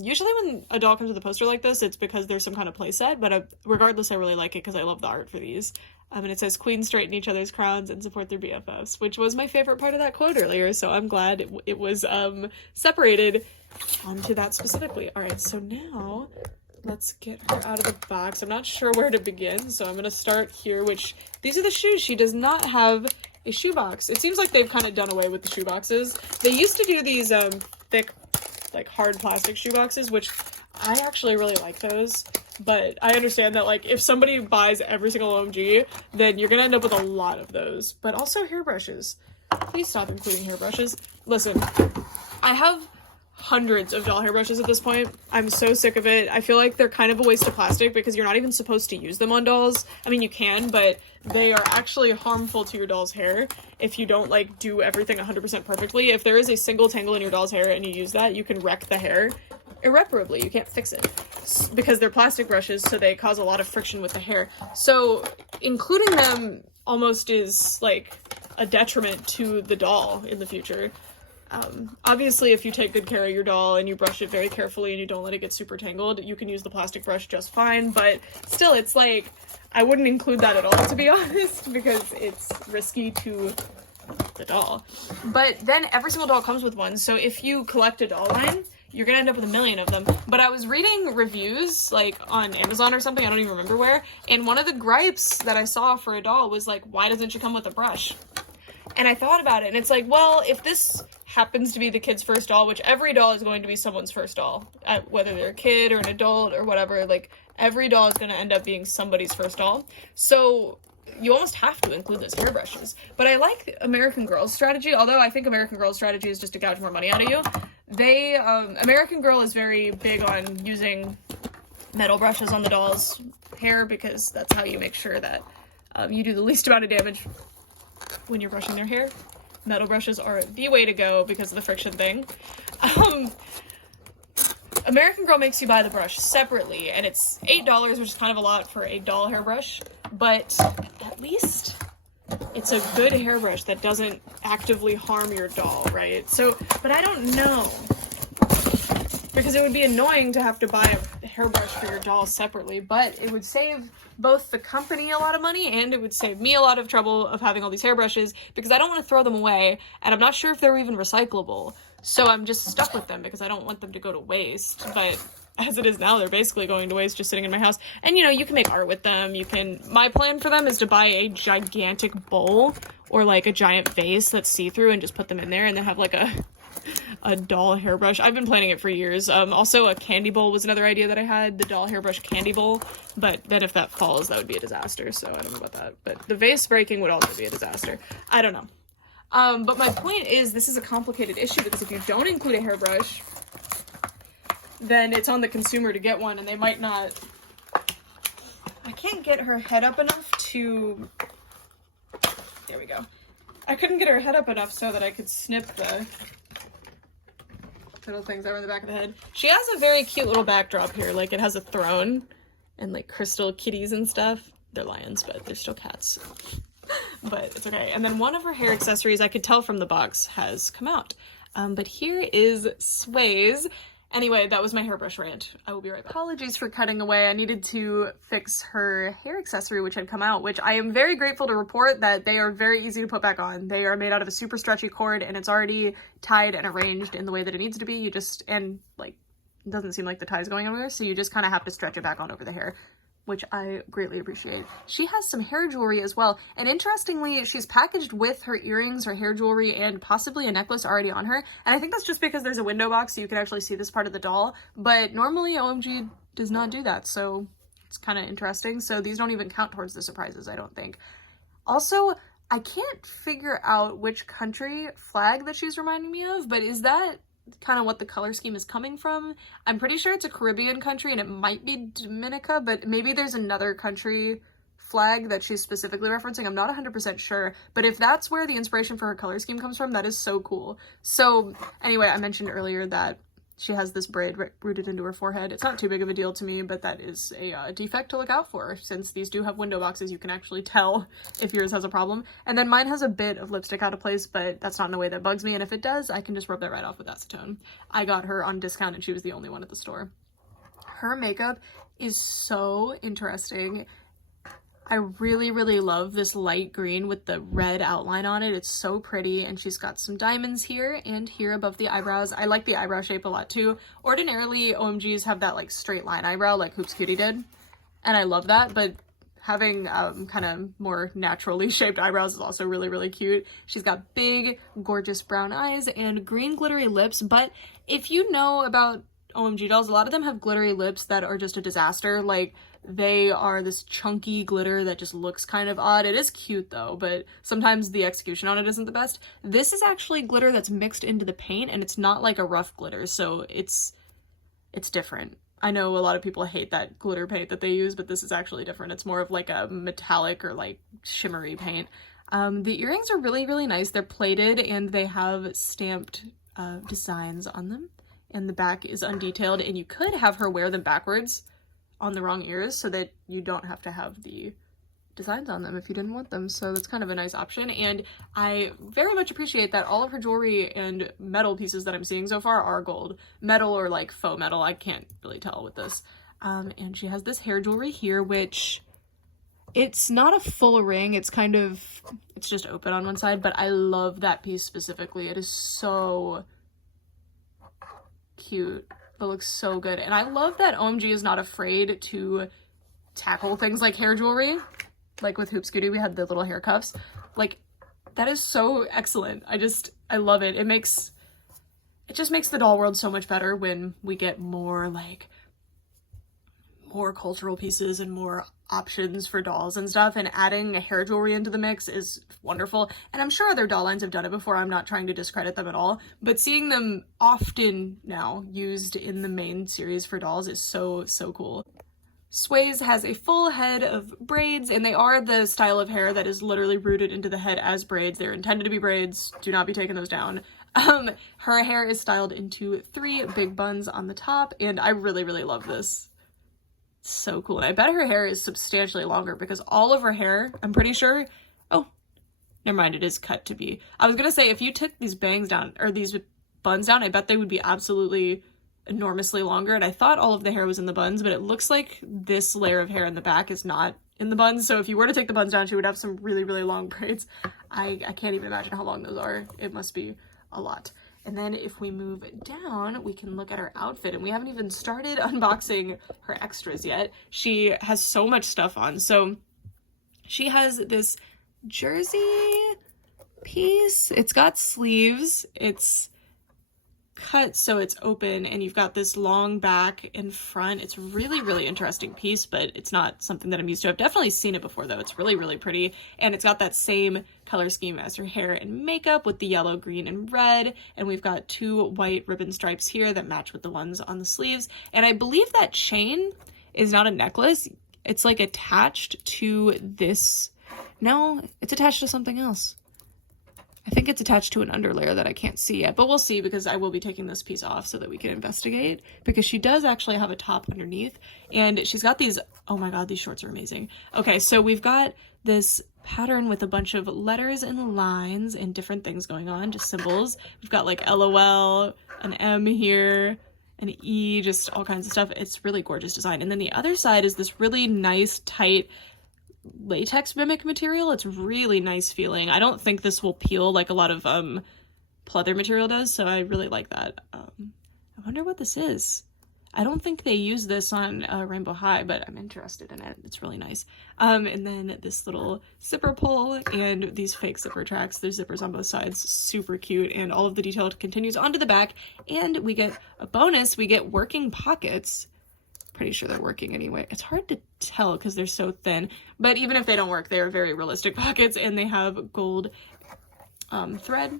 Usually when a doll comes with a poster like this, it's because there's some kind of playset, but regardless, I really like it because I love the art for these. And it says, Queens straighten each other's crowns and support their BFFs, which was my favorite part of that quote earlier, so I'm glad it was separated onto that specifically. All right, so now let's get her out of the box. I'm not sure where to begin, so I'm going to start here, which these are the shoes. She does not have a shoebox. It seems like they've kind of done away with the shoeboxes. They used to do these thick like hard plastic shoe boxes, which I actually really like those. But I understand that, like, if somebody buys every single OMG, then you're gonna end up with a lot of those. But also hairbrushes. Please stop including hairbrushes. Listen, I have hundreds of doll hairbrushes at this point. I'm so sick of it. I feel like they're kind of a waste of plastic because you're not even supposed to use them on dolls. I mean, you can, but they are actually harmful to your doll's hair if you don't, like, do everything 100% perfectly. If there is a single tangle in your doll's hair and you use that, you can wreck the hair irreparably. You can't fix it because they're plastic brushes, so they cause a lot of friction with the hair. So including them almost is like a detriment to the doll in the future. Obviously, if you take good care of your doll and you brush it very carefully and you don't let it get super tangled, you can use the plastic brush just fine, but still, it's like, I wouldn't include that at all, to be honest, because it's risky to the doll. But then every single doll comes with one, so if you collect a doll line, you're gonna end up with a million of them. But I was reading reviews, like, on Amazon or something, I don't even remember where, and one of the gripes that I saw for a doll was like, why doesn't she come with a brush? And I thought about it, and it's like, well, if this happens to be the kid's first doll, which every doll is going to be someone's first doll, whether they're a kid or an adult or whatever, like, every doll is going to end up being somebody's first doll. So you almost have to include those hairbrushes. But I like American Girl's strategy, although I think American Girl's strategy is just to gouge more money out of you. American Girl is very big on using metal brushes on the doll's hair because that's how you make sure that you do the least amount of damage when you're brushing their hair. Metal brushes are the way to go because of the friction thing. American Girl makes you buy the brush separately, and it's $8, which is kind of a lot for a doll hairbrush, but at least it's a good hairbrush that doesn't actively harm your doll, right? So, but I don't know, because it would be annoying to have to buy a hairbrush for your doll separately, but it would save both the company a lot of money and it would save me a lot of trouble of having all these hairbrushes because I don't want to throw them away, and I'm not sure if they're even recyclable. So I'm just stuck with them because I don't want them to go to waste, but as it is now, they're basically going to waste just sitting in my house. And, you know, you can make art with them. My plan for them is to buy a gigantic bowl or, like, a giant vase that's see-through and just put them in there and then have, like, a doll hairbrush. I've been planning it for years. Also, a candy bowl was another idea that I had, the doll hairbrush candy bowl, but then if that falls, that would be a disaster, so I don't know about that. But the vase breaking would also be a disaster. I don't know. But my point is, this is a complicated issue because if you don't include a hairbrush, then it's on the consumer to get one, and they might not. I can't get her head up enough to. There we go. I couldn't get her head up enough so that I could snip the little things over the back of the head. She has a very cute little backdrop here. Like, it has a throne and, like, crystal kitties and stuff. They're lions, but they're still cats. But it's okay. And then one of her hair accessories, I could tell from the box, has come out. But here is Sway's. Anyway, that was my hairbrush rant. I will be right back. Apologies for cutting away. I needed to fix her hair accessory, which had come out, which I am very grateful to report that they are very easy to put back on. They are made out of a super stretchy cord, and it's already tied and arranged in the way that it needs to be. And, like, it doesn't seem like the tie's going anywhere, so you just kind of have to stretch it back on over the hair, which I greatly appreciate. She has some hair jewelry as well, and interestingly, she's packaged with her earrings, her hair jewelry, and possibly a necklace already on her, and I think that's just because there's a window box so you can actually see this part of the doll, but normally OMG does not do that, so it's kind of interesting. So these don't even count towards the surprises, I don't think. Also, I can't figure out which country flag that she's reminding me of, but is that kind of what the color scheme is coming from? I'm pretty sure it's a Caribbean country and it might be Dominica, but maybe there's another country flag that she's specifically referencing. I'm not 100% sure, but if that's where the inspiration for her color scheme comes from, that is so cool. So anyway, I mentioned earlier that she has this braid rooted into her forehead. It's not too big of a deal to me, but that is a defect to look out for. Since these do have window boxes, you can actually tell if yours has a problem. And then mine has a bit of lipstick out of place, but that's not in a way that bugs me. And if it does, I can just rub that right off with acetone. I got her on discount and she was the only one at the store. Her makeup is so interesting. I really, really love this light green with the red outline on it. It's so pretty, and she's got some diamonds here and here above the eyebrows. I like the eyebrow shape a lot too. Ordinarily, OMGs have that, like, straight line eyebrow like Hoops Cutie did, and I love that, but having kind of more naturally shaped eyebrows is also really, really cute. She's got big, gorgeous brown eyes and green glittery lips, but if you know about OMG dolls, a lot of them have glittery lips that are just a disaster. Like, they are this chunky glitter that just looks kind of odd. It is cute though, but sometimes the execution on it isn't the best. This is actually glitter that's mixed into the paint, and it's not like a rough glitter, so it's different. I know a lot of people hate that glitter paint that they use, but this is actually different. It's more of like a metallic or like shimmery paint. The earrings are really, really nice. They're plated and they have stamped designs on them. And the back is undetailed, and you could have her wear them backwards on the wrong ears so that you don't have to have the designs on them if you didn't want them. So that's kind of a nice option, and I very much appreciate that all of her jewelry and metal pieces that I'm seeing so far are gold. Metal or like faux metal, I can't really tell with this. And she has this hair jewelry here, which it's not a full ring, it's just open on one side, but I love that piece specifically. It is so cute. It looks so good, and I love that OMG is not afraid to tackle things like hair jewelry. Like with Hoops Cutie, we had the little hair cuffs. Like, that is so excellent. I love it. It just makes the doll world so much better when we get more cultural pieces and more options for dolls and stuff, and adding a hair jewelry into the mix is wonderful. And I'm sure other doll lines have done it before. I'm not trying to discredit them at all, but seeing them often now used in the main series for dolls is so, so cool. Sways has a full head of braids, and they are the style of hair that is literally rooted into the head as braids. They're intended to be braids. Do not be taking those down. Her hair is styled into 3 big buns on the top, and I really, really love this. So cool. And I bet her hair is substantially longer because all of her hair, I'm pretty sure, oh, never mind, it is cut to be. I was gonna say, if you took these bangs down, or these buns down, I bet they would be absolutely enormously longer, and I thought all of the hair was in the buns, but it looks like this layer of hair in the back is not in the buns, so if you were to take the buns down, she would have some really, really long braids. I can't even imagine how long those are. It must be a lot. And then if we move down, we can look at her outfit, and we haven't even started unboxing her extras yet. She has so much stuff on. So she has this jersey piece. It's got sleeves. It's cut so it's open, and you've got this long back and front. It's really, really interesting piece, but it's not something that I'm used to. I've definitely seen it before though. It's really, really pretty, and it's got that same color scheme as her hair and makeup with the yellow, green, and red, and we've got 2 white ribbon stripes here that match with the ones on the sleeves. And I believe that chain is not a necklace. It's like attached to this. No, it's attached to something else. I think it's attached to an underlayer that I can't see yet, but we'll see, because I will be taking this piece off so that we can investigate, because she does actually have a top underneath, and she's got these, oh my god, these shorts are amazing. Okay, so we've got this pattern with a bunch of letters and lines and different things going on, just symbols. We've got like LOL, an M here, an E, just all kinds of stuff. It's really gorgeous design. And then the other side is this really nice, tight latex mimic material. It's really nice feeling. I don't think this will peel like a lot of pleather material does, so I really like that. I wonder what this is. I don't think they use this on Rainbow High, but I'm interested in it. It's really nice. And then this little zipper pull and these fake zipper tracks. There's zippers on both sides. Super cute. And all of the detail continues onto the back. And we get a bonus. We get working pockets. Pretty sure they're working anyway. It's hard to tell because they're so thin, but even if they don't work, they are very realistic pockets, and they have gold thread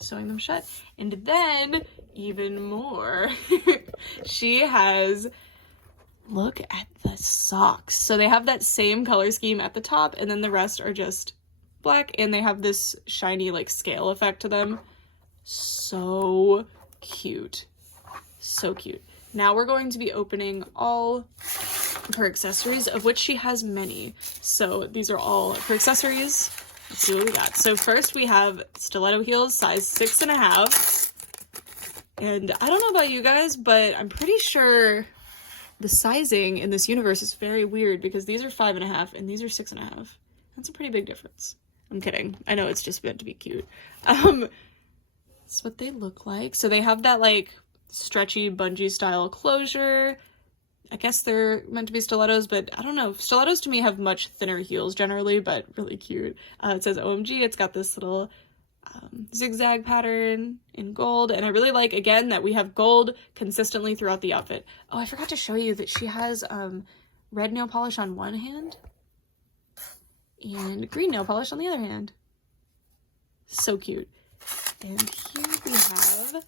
sewing them shut. And then even more, she has, look at the socks. So they have that same color scheme at the top, and then the rest are just black, and they have this shiny like scale effect to them. So cute. So cute. Now we're going to be opening all of her accessories, of which she has many. So these are all her accessories. Let's see what we got. So first we have stiletto heels, size 6.5. And I don't know about you guys, but I'm pretty sure the sizing in this universe is very weird, because these are 5.5 and these are 6.5. That's a pretty big difference. I'm kidding. I know it's just meant to be cute. That's what they look like. So they have that like stretchy bungee style closure. I guess they're meant to be stilettos, but I don't know. Stilettos to me have much thinner heels generally, but really cute. It says OMG. It's got this little zigzag pattern in gold, and I really like, again, that we have gold consistently throughout the outfit. Oh, I forgot to show you that she has red nail polish on one hand and green nail polish on the other hand. So cute. And here we have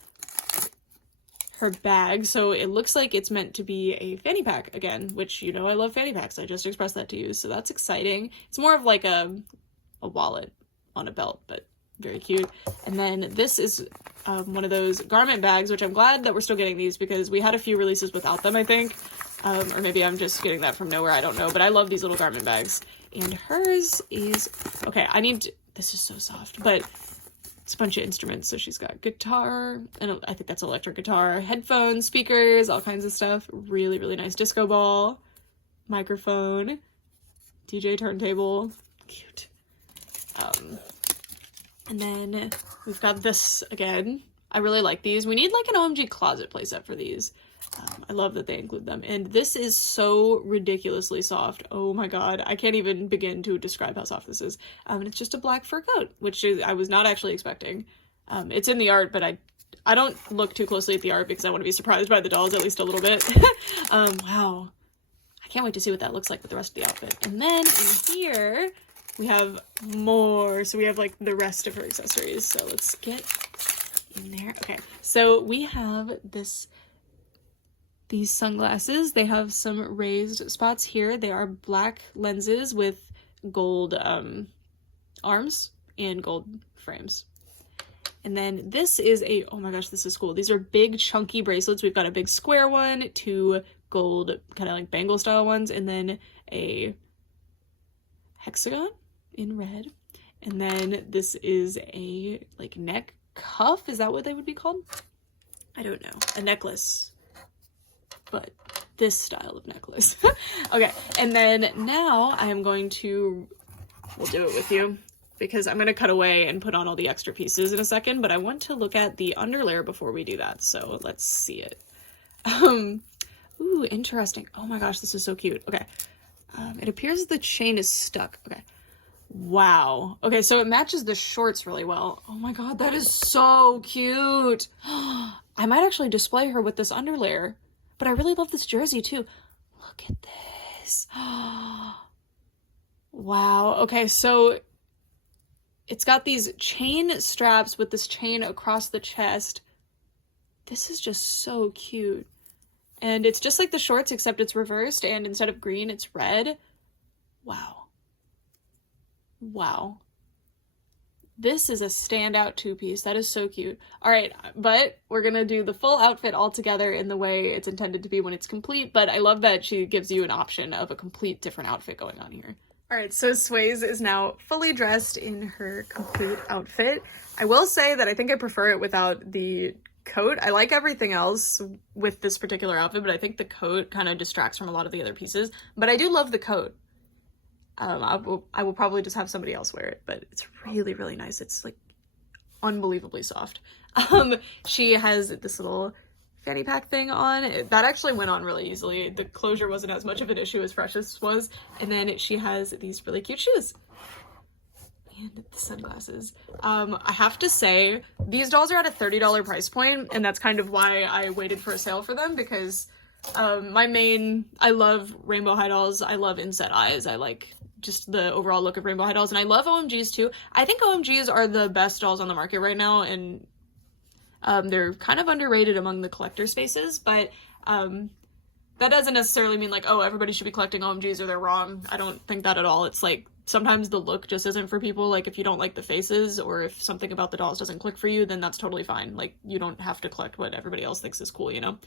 her bag. So it looks like it's meant to be a fanny pack again, which, you know, I love fanny packs. I just expressed that to you, so that's exciting. It's more of like a wallet on a belt, but very cute. And then this is one of those garment bags, which I'm glad that we're still getting these because we had a few releases without them, I think. Or maybe I'm just getting that from nowhere, I don't know. But I love these little garment bags. And hers is, okay, this is so soft, but it's a bunch of instruments. So she's got guitar, and I think that's electric guitar, headphones, speakers, all kinds of stuff. Really, really nice disco ball, microphone, DJ turntable, cute. And then we've got this again. I really like these. We need like an OMG closet playset for these. I love that they include them. And this is so ridiculously soft. Oh my god. I can't even begin to describe how soft this is. And it's just a black fur coat, which I was not actually expecting. It's in the art, but I don't look too closely at the art because I want to be surprised by the dolls at least a little bit. Wow. I can't wait to see what that looks like with the rest of the outfit. And then in here, we have more. So we have like the rest of her accessories. So let's get in there. Okay. So we have these sunglasses. They have some raised spots here. They are black lenses with gold arms and gold frames. And then this is oh my gosh, this is cool. These are big chunky bracelets. We've got a big square one, two gold kind of like bangle style ones, and then a hexagon in red. And then this is a like neck cuff. Is that what they would be called? I don't know. A necklace, but this style of necklace. Okay, and then now I am going to, we'll do it with you because I'm going to cut away and put on all the extra pieces in a second, but I want to look at the underlayer before we do that, so let's see it. Ooh, interesting. Oh my gosh, this is so cute. Okay, it appears the chain is stuck. Okay. Wow. Okay, so it matches the shorts really well. Oh my god, that is so cute. I might actually display her with this underlayer, but I really love this jersey too. Look at this. Wow. Okay, so it's got these chain straps with this chain across the chest. This is just so cute. And it's just like the shorts, except it's reversed, and instead of green, it's red. Wow. Wow. This is a standout two-piece. That is so cute. All right, but we're gonna do the full outfit all together in the way it's intended to be when it's complete, but I love that she gives you an option of a complete different outfit going on here. All right, so Sways is now fully dressed in her complete outfit. I will say that I think I prefer it without the coat. I like everything else with this particular outfit, but I think the coat kind of distracts from a lot of the other pieces, but I do love the coat. I will probably just have somebody else wear it, but it's really, really nice. It's like unbelievably soft. She has this little fanny pack thing on. That actually went on really easily. The closure wasn't as much of an issue as Freshest was. And then she has these really cute shoes. And the sunglasses. I have to say, these dolls are at a $30 price point, and that's kind of why I waited for a sale for them, because I love rainbow high dolls. I love inset eyes. I like just the overall look of rainbow high dolls, and I love OMGs too. I think OMGs are the best dolls on the market right now, and they're kind of underrated among the collector spaces, but that doesn't necessarily mean like, oh, everybody should be collecting OMGs or they're wrong. I don't think that at all. It's like, sometimes the look just isn't for people. Like, if you don't like the faces, or if something about the dolls doesn't click for you, then that's totally fine. Like, you don't have to collect what everybody else thinks is cool, you know?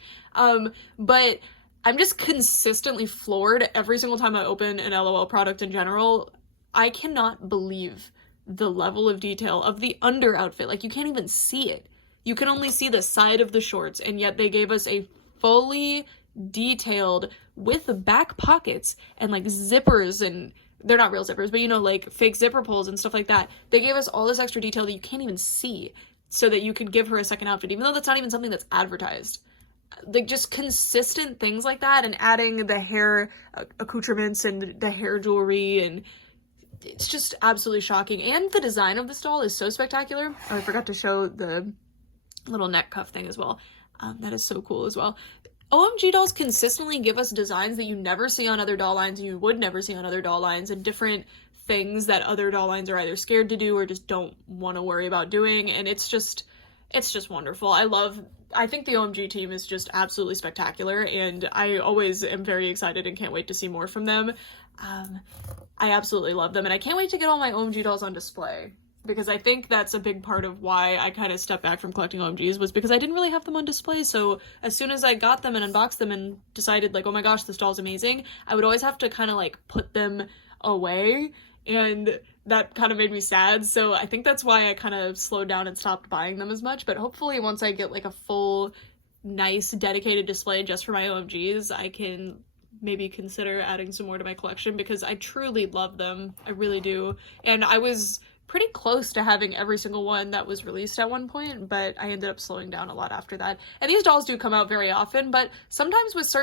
But I'm just consistently floored every single time I open an LOL product in general. I cannot believe the level of detail of the under outfit. Like, you can't even see it. You can only see the side of the shorts, and yet they gave us a fully detailed, with back pockets and like zippers, and they're not real zippers, but you know, like fake zipper pulls and stuff like that. They gave us all this extra detail that you can't even see, so that you could give her a second outfit, even though that's not even something that's advertised. like just consistent things like that, and adding the hair accoutrements and the hair jewelry, and it's just absolutely shocking. And the design of this doll is so spectacular. Oh, I forgot to show the little neck cuff thing as well. That is so cool as well. OMG dolls consistently give us designs that you never see on other doll lines, you would never see on other doll lines, and different things that other doll lines are either scared to do or just don't want to worry about doing, and it's just wonderful. I think the OMG team is just absolutely spectacular, and I always am very excited and can't wait to see more from them. I absolutely love them, and I can't wait to get all my OMG dolls on display, because I think that's a big part of why I kind of stepped back from collecting OMGs, was because I didn't really have them on display. So as soon as I got them and unboxed them and decided like, oh my gosh, this doll's amazing, I would always have to kind of like put them away, and that kind of made me sad. So I think that's why I kind of slowed down and stopped buying them as much. But hopefully once I get like a full, nice, dedicated display just for my OMGs, I can maybe consider adding some more to my collection, because I truly love them. I really do. And I was pretty close to having every single one that was released at one point, but I ended up slowing down a lot after that. And these dolls do come out very often, but sometimes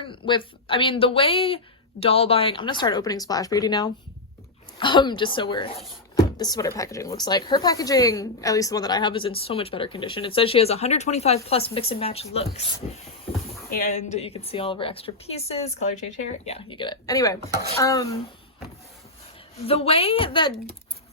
I mean, the way doll buying, I'm gonna start opening Splash Beauty now. Just so this is what her packaging looks like. Her packaging, at least the one that I have, is in so much better condition. It says she has 125 plus mix and match looks. And you can see all of her extra pieces, color change hair. Yeah, you get it. Anyway, the way that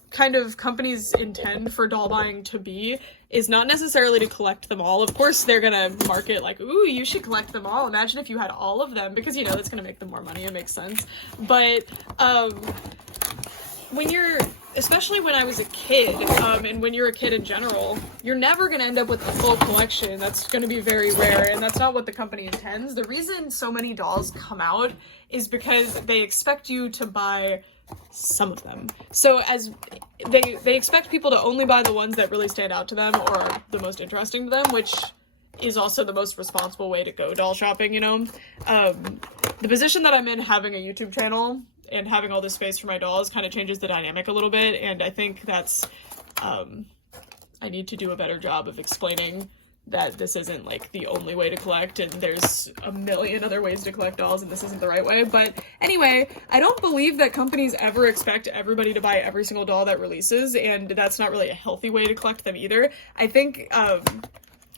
kind of companies intend for doll buying to be is not necessarily to collect them all. Of course, they're gonna market like, ooh, you should collect them all. Imagine if you had all of them, because, you know, that's gonna make them more money. It makes sense. But especially when I was a kid, and when you're a kid in general, you're never gonna end up with a full collection. That's gonna be very rare, and that's not what the company intends. The reason so many dolls come out is because they expect you to buy some of them. So as they expect people to only buy the ones that really stand out to them or are the most interesting to them, which is also the most responsible way to go doll shopping, you know? The position that I'm in, having a YouTube channel and having all this space for my dolls, kind of changes the dynamic a little bit, and I think that's, I need to do a better job of explaining that this isn't like the only way to collect, and there's a million other ways to collect dolls, and this isn't the right way. But anyway, I don't believe that companies ever expect everybody to buy every single doll that releases, and that's not really a healthy way to collect them either. I think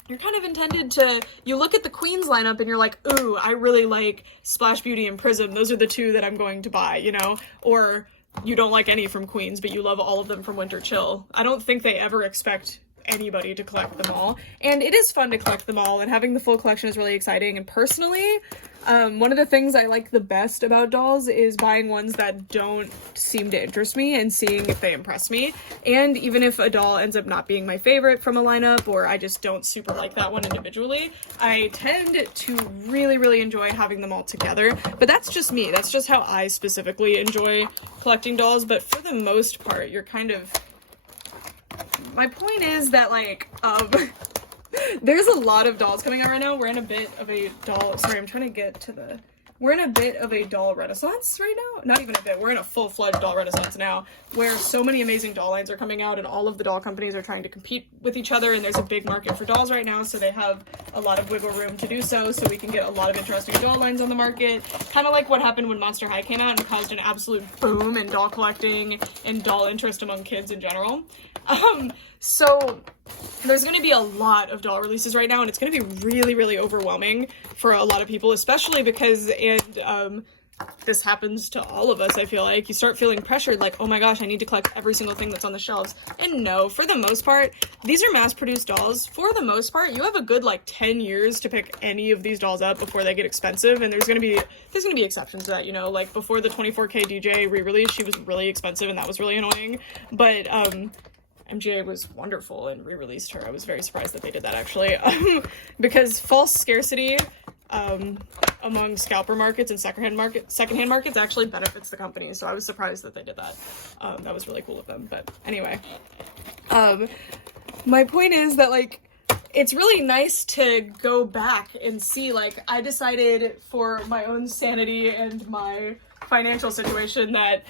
you're kind of intended to, you look at the Queens lineup and you're like, ooh, I really like Splash Beauty and Prism. Those are the two that I'm going to buy, you know? Or you don't like any from Queens, but you love all of them from Winter Chill. I don't think they ever expect anybody to collect them all, and it is fun to collect them all, and having the full collection is really exciting. And personally, one of the things I like the best about dolls is buying ones that don't seem to interest me and seeing if they impress me. And even if a doll ends up not being my favorite from a lineup, or I just don't super like that one individually, I tend to really enjoy having them all together. But that's just me. That's just how I specifically enjoy collecting dolls. But for the most part, you're kind of, my point is that, like, there's a lot of dolls coming out right now. We're in a bit of a doll, sorry, I'm trying to get to the, we're in a bit of a doll renaissance right now. Not even a bit, we're in a full-fledged doll renaissance now, where so many amazing doll lines are coming out, and all of the doll companies are trying to compete with each other, and there's a big market for dolls right now, so they have a lot of wiggle room to do so we can get a lot of interesting doll lines on the market. Kind of like what happened when Monster High came out and caused an absolute boom in doll collecting and doll interest among kids in general. So there's going to be a lot of doll releases right now, and it's going to be really overwhelming for a lot of people, especially because, and this happens to all of us, I feel like, you start feeling pressured, like, oh my gosh, I need to collect every single thing that's on the shelves. And no, for the most part, these are mass-produced dolls. For the most part, you have a good, like, 10 years to pick any of these dolls up before they get expensive, and there's gonna be exceptions to that, you know, like, before the 24K DJ re-release, she was really expensive, and that was really annoying, but, MGA was wonderful and re-released her. I was very surprised that they did that, actually, because false scarcity among scalper markets and secondhand markets actually benefits the company, so I was surprised that they did that. That was really cool of them. But anyway, my point is that, like, it's really nice to go back and see, like, I decided for my own sanity and my financial situation that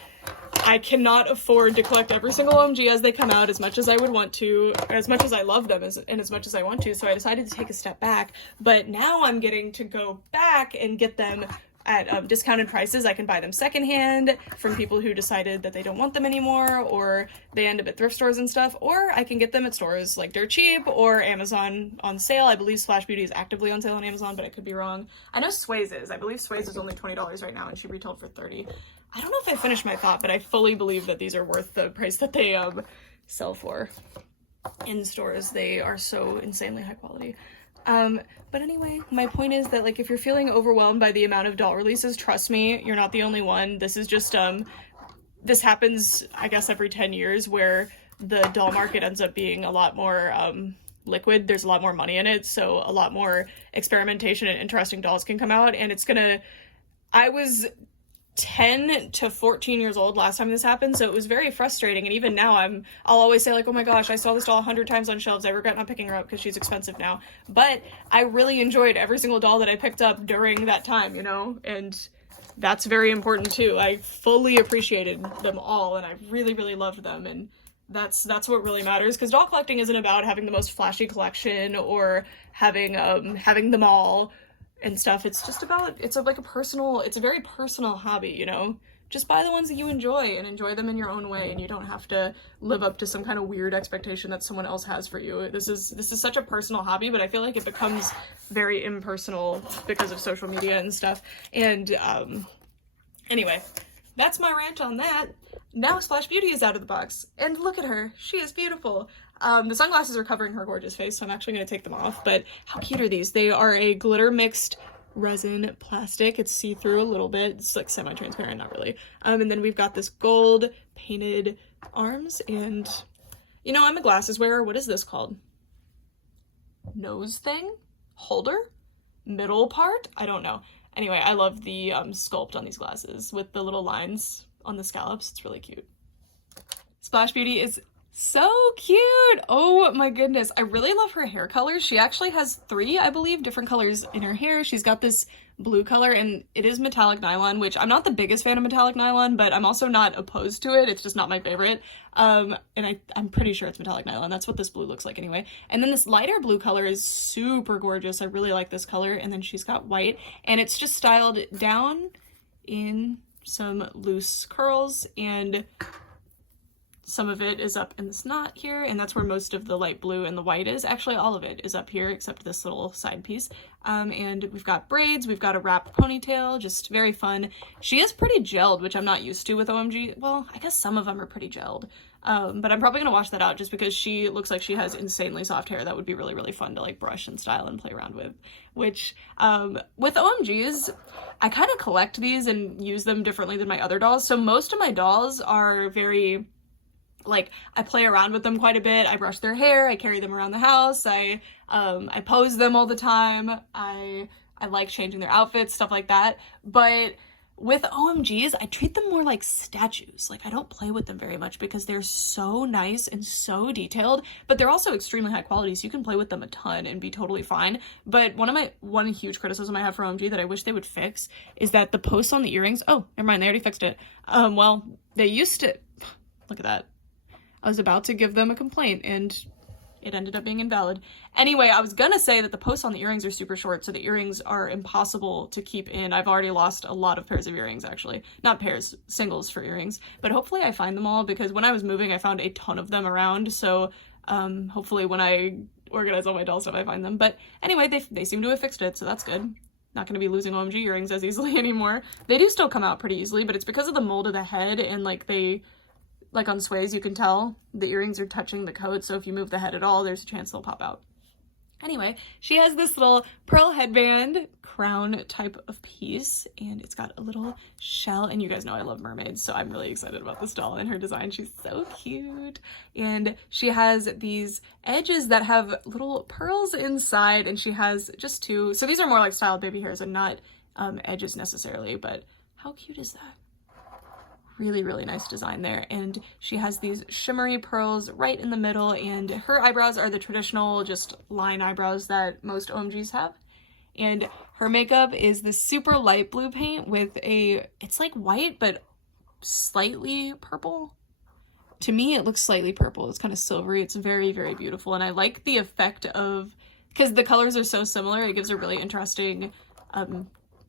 I cannot afford to collect every single OMG as they come out as much as I would want to, as much as I love them and as much as I want to, so I decided to take a step back. But now I'm getting to go back and get them at discounted prices. I can buy them secondhand from people who decided that they don't want them anymore, or they end up at thrift stores and stuff, or I can get them at stores like dirt cheap or Amazon on sale. I believe Splash Beauty is actively on sale on Amazon, but I could be wrong. I know Sway's is. I believe Sway's is only $20 right now, and she retailed for $30. I don't know if I finished my thought, but I fully believe that these are worth the price that they sell for in stores. They are so insanely high quality. But anyway, my point is that, like, if you're feeling overwhelmed by the amount of doll releases, trust me, you're not the only one. This is just, this happens, I guess, every 10 years, where the doll market ends up being a lot more, liquid. There's a lot more money in it, so a lot more experimentation and interesting dolls can come out, and it's gonna... I was 10 to 14 years old last time this happened, so it was very frustrating, and even now I'll always say, like, oh my gosh, I saw this doll 100 times on shelves, I regret not picking her up because she's expensive now. But I really enjoyed every single doll that I picked up during that time, you know, and that's very important too. I fully appreciated them all, and I really, really loved them, and that's what really matters, because doll collecting isn't about having the most flashy collection or having them all and stuff. It's just about, it's a very personal hobby, you know? Just buy the ones that you enjoy and enjoy them in your own way, and you don't have to live up to some kind of weird expectation that someone else has for you. This is such a personal hobby, but I feel like it becomes very impersonal because of social media and stuff. And anyway, that's my rant on that. Now Splash Beauty is out of the box, and look at her, she is beautiful. The sunglasses are covering her gorgeous face, so I'm actually going to take them off, but how cute are these? They are a glitter mixed resin plastic. It's see-through a little bit. It's like semi-transparent, not really. And then we've got this gold painted arms, and, you know, I'm a glasses wearer. What is this called? Nose thing? Holder? Middle part? I don't know. Anyway, I love the sculpt on these glasses with the little lines on the scallops. It's really cute. Splash Beauty is so cute! Oh my goodness. I really love her hair colors. She actually has 3, I believe, different colors in her hair. She's got this blue color, and it is metallic nylon, which I'm not the biggest fan of metallic nylon, but I'm also not opposed to it. It's just not my favorite. And I'm pretty sure it's metallic nylon. That's what this blue looks like anyway. And then this lighter blue color is super gorgeous. I really like this color. And then she's got white, and it's just styled down in some loose curls, and some of it is up in this knot here, and that's where most of the light blue and the white is. Actually, all of it is up here except this little side piece. And we've got braids, we've got a wrapped ponytail, just very fun. She is pretty gelled, which I'm not used to with OMG. Well, I guess some of them are pretty gelled. But I'm probably gonna wash that out just because she looks like she has insanely soft hair that would be really, really fun to like brush and style and play around with. Which, with OMGs, I kind of collect these and use them differently than my other dolls. So most of my dolls are very, like, I play around with them quite a bit. I brush their hair, I carry them around the house, I pose them all the time, I like changing their outfits, stuff like that. But with OMGs, I treat them more like statues. Like, I don't play with them very much because they're so nice and so detailed, but they're also extremely high quality, so you can play with them a ton and be totally fine. But one huge criticism I have for OMG that I wish they would fix is that the posts on the earrings, oh, never mind, they already fixed it. Well, they used to, look at that. I was about to give them a complaint, and it ended up being invalid. Anyway, I was gonna say that the posts on the earrings are super short, so the earrings are impossible to keep in. I've already lost a lot of pairs of earrings, actually. Not pairs, singles for earrings. But hopefully I find them all, because when I was moving, I found a ton of them around, so hopefully when I organize all my doll stuff, I find them. But anyway, they seem to have fixed it, so that's good. Not gonna be losing OMG earrings as easily anymore. They do still come out pretty easily, but it's because of the mold of the head, and like on Sway's, you can tell the earrings are touching the coat, so if you move the head at all, there's a chance they'll pop out. Anyway, she has this little pearl headband crown type of piece, and it's got a little shell, and you guys know I love mermaids, so I'm really excited about this doll and her design. She's so cute, and she has these edges that have little pearls inside, and she has just 2, so these are more like styled baby hairs and not edges necessarily, but how cute is that? Really, really nice design there. And she has these shimmery pearls right in the middle, and her eyebrows are the traditional just line eyebrows that most OMGs have. And her makeup is this super light blue paint with it's like white, but slightly purple. To me, it looks slightly purple. It's kind of silvery. It's very, very beautiful. And I like the effect of, because the colors are so similar, it gives a really interesting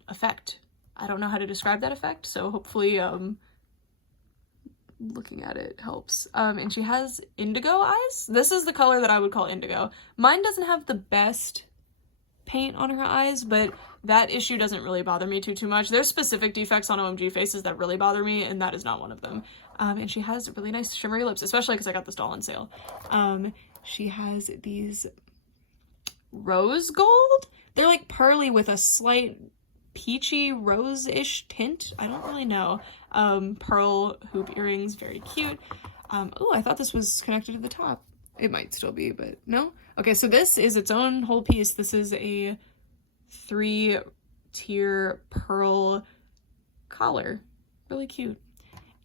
effect. I don't know how to describe that effect, so hopefully looking at it helps. And she has indigo eyes. This is the color that I would call indigo. Mine doesn't have the best paint on her eyes, but that issue doesn't really bother me too much. There's specific defects on OMG faces that really bother me, and that is not one of them. And she has really nice shimmery lips, especially because I got this doll on sale. She has these rose gold. They're like pearly with a slight peachy rose-ish tint. I don't really know. Pearl hoop earrings, very cute. Oh, I thought this was connected to the top. It might still be, but no. Okay, so this is its own whole piece. This is a 3-tier pearl collar. Really cute.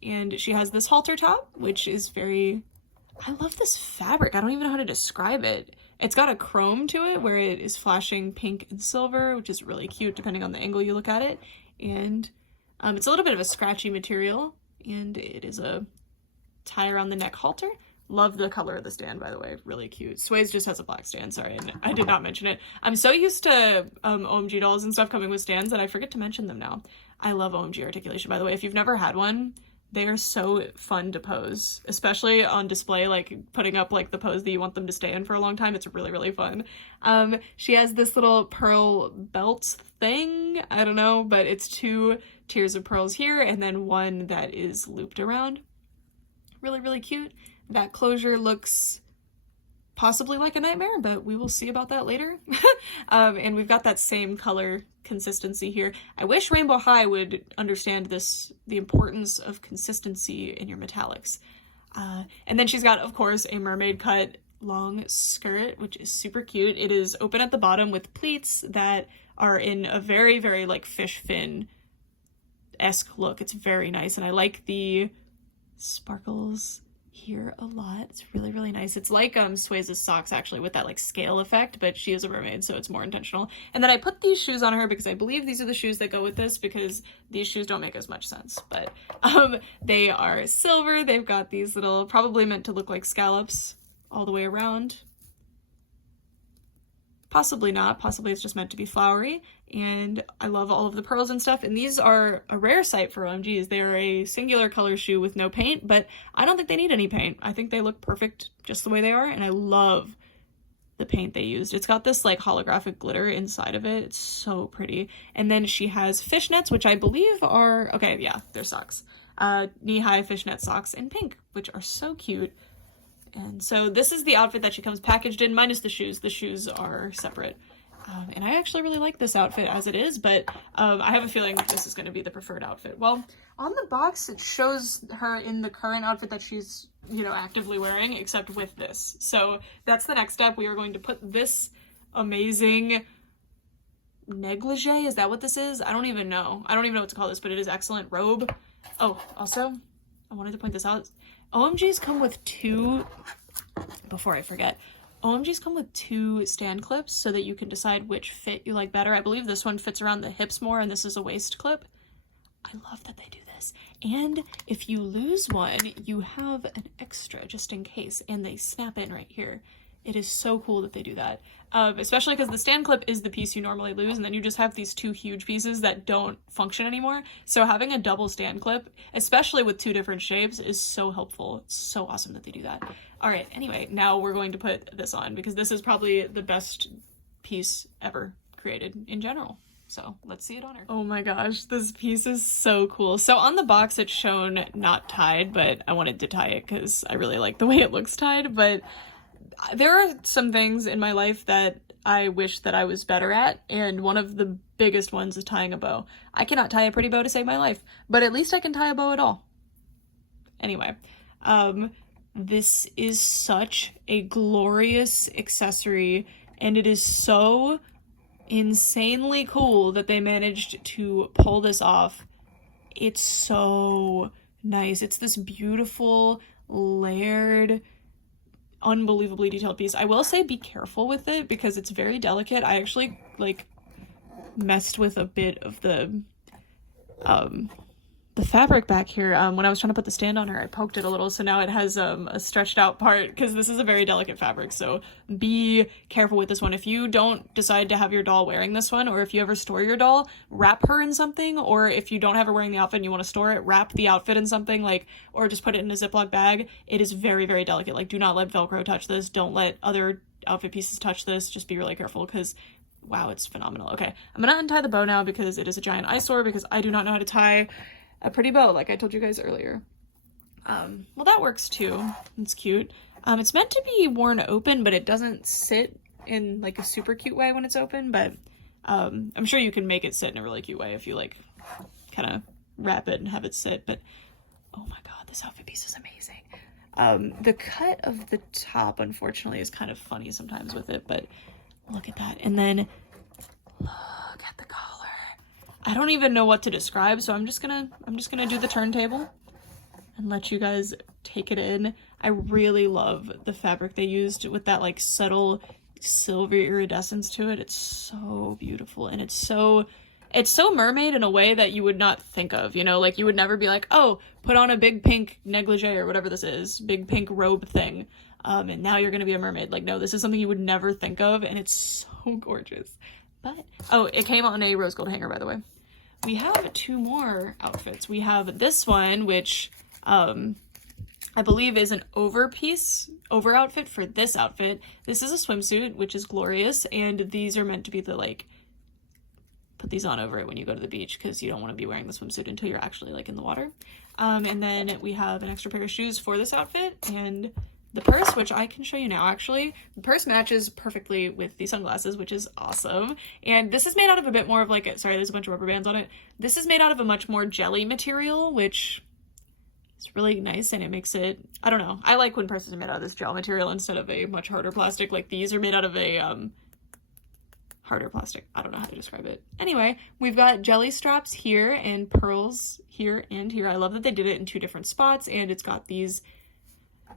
And she has this halter top, which is very... I love this fabric. I don't even know how to describe it. It's got a chrome to it where it is flashing pink and silver, which is really cute depending on the angle you look at it. And it's a little bit of a scratchy material, and it is a tie around the neck halter. Love the color of the stand, by the way. Really cute. Sway's just has a black stand. Sorry, and I did not mention it. I'm so used to OMG dolls and stuff coming with stands that I forget to mention them now. I love OMG articulation, by the way. If you've never had one, they are so fun to pose, especially on display, like putting up like the pose that you want them to stay in for a long time. It's really, really fun. She has this little pearl belt thing. I don't know, but it's 2 tiers of pearls here and then one that is looped around. Really, really cute. That closure looks possibly like a nightmare, but we will see about that later. And we've got that same color consistency here. I wish Rainbow High would understand the importance of consistency in your metallics. And then she's got, of course, a mermaid cut long skirt, which is super cute. It is open at the bottom with pleats that are in a very, very like fish fin-esque look. It's very nice, and I like the sparkles here a lot. It's really, really nice. It's like Sway's socks actually, with that like scale effect, but she is a mermaid, so it's more intentional. And then I put these shoes on her because I believe these are the shoes that go with this, because these shoes don't make as much sense, but they are silver. They've got these little, probably meant to look like scallops all the way around. Possibly not. Possibly it's just meant to be flowery. And I love all of the pearls and stuff. And these are a rare sight for OMGs. They're a singular color shoe with no paint, but I don't think they need any paint. I think they look perfect just the way they are. And I love the paint they used. It's got this like holographic glitter inside of it. It's so pretty. And then she has fishnets, which I believe are, okay, yeah, they're socks. Knee-high fishnet socks in pink, which are so cute. And so this is the outfit that she comes packaged in, minus the shoes. The shoes are separate. And I actually really like this outfit as it is, but I have a feeling this is going to be the preferred outfit. Well, on the box, it shows her in the current outfit that she's, you know, actively wearing, except with this. So that's the next step. We are going to put this amazing negligee. Is that what this is? I don't even know. I don't even know what to call this, but it is excellent. Robe. Oh, also, I wanted to point this out. OMGs come with before I forget, OMGs come with 2 stand clips so that you can decide which fit you like better. I believe this one fits around the hips more, and this is a waist clip. I love that they do this. And if you lose one, you have an extra just in case, and they snap in right here. It is so cool that they do that, especially because the stand clip is the piece you normally lose, and then you just have these 2 huge pieces that don't function anymore. So having a double stand clip, especially with 2 different shapes, is so helpful. It's so awesome that they do that. All right, anyway, now we're going to put this on because this is probably the best piece ever created in general. So let's see it on her. Oh my gosh, this piece is so cool. So on the box, it's shown not tied, but I wanted to tie it because I really like the way it looks tied. But there are some things in my life that I wish that I was better at, and one of the biggest ones is tying a bow. I cannot tie a pretty bow to save my life, but at least I can tie a bow at all. Anyway, this is such a glorious accessory, and it is so insanely cool that they managed to pull this off. It's so nice. It's this beautiful, layered, unbelievably detailed piece. I will say be careful with it because it's very delicate. I actually, like, messed with a bit of the fabric back here. When I was trying to put the stand on her, I poked it a little, so now it has a stretched out part, because this is a very delicate fabric, so be careful with this one. If you don't decide to have your doll wearing this one, or if you ever store your doll, wrap her in something, or if you don't have her wearing the outfit and you want to store it, wrap the outfit in something, like, or just put it in a Ziploc bag. It is very, very delicate. Like, do not let Velcro touch this. Don't let other outfit pieces touch this. Just be really careful, because wow, it's phenomenal. Okay, I'm gonna untie the bow now because it is a giant eyesore, because I do not know how to tie a pretty bow, like I told you guys earlier. Well, that works too. It's cute. It's meant to be worn open, but it doesn't sit in like a super cute way when it's open, but I'm sure you can make it sit in a really cute way if you like kind of wrap it and have it sit. But oh my god, this outfit piece is amazing. The cut of the top, unfortunately, is kind of funny sometimes with it, but look at that. And then look at the collar. I don't even know what to describe, so I'm just gonna do the turntable and let you guys take it in. I really love the fabric they used with that like subtle silver iridescence to it. It's so beautiful, and it's so mermaid in a way that you would not think of, you know, like you would never be like, oh, put on a big pink negligee or whatever this is, big pink robe thing, and now you're gonna be a mermaid. Like, no, this is something you would never think of, and it's so gorgeous. But oh, it came on a rose gold hanger, by the way. We have two more outfits. We have this one, which I believe is an over outfit for this outfit. This is a swimsuit, which is glorious, and these are meant to be the, like, put these on over it when you go to the beach, because you don't want to be wearing the swimsuit until you're actually like in the water. And then we have an extra pair of shoes for this outfit, and the purse, which I can show you now. Actually, the purse matches perfectly with the sunglasses, which is awesome. And this is made out of a bit more of like a, sorry, there's a bunch of rubber bands on it. This is made out of a much more jelly material, which is really nice, and it makes it, I don't know, I like when purses are made out of this gel material instead of a much harder plastic. Like, these are made out of a harder plastic. I don't know how to describe it. Anyway, we've got jelly straps here and pearls here and here. I love that they did it in two different spots, and it's got these,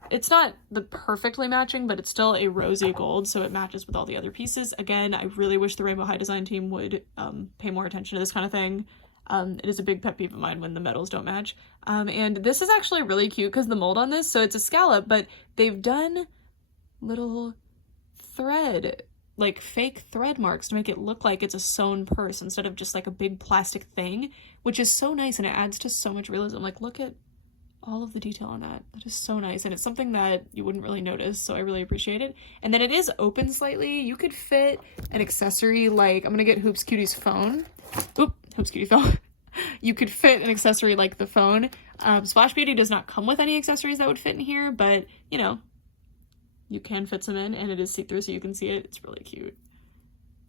it's not the perfectly matching, but it's still a rosy gold, so it matches with all the other pieces. Again, I really wish the Rainbow High Design team would pay more attention to this kind of thing. It is a big pet peeve of mine when the metals don't match. And this is actually really cute because the mold on this, so it's a scallop, but they've done little thread, like fake thread marks to make it look like it's a sewn purse instead of just like a big plastic thing, which is so nice, and it adds to so much realism. Like, look at all of the detail on that. That is so nice, and it's something that you wouldn't really notice, so I really appreciate it. And then it is open slightly. You could fit an accessory, like, I'm gonna get Hoops Cutie's phone. Oop, Hoops Cutie phone. You could fit an accessory like the phone. Splash Beauty does not come with any accessories that would fit in here, but, you know, you can fit some in, and it is see-through so you can see it. It's really cute.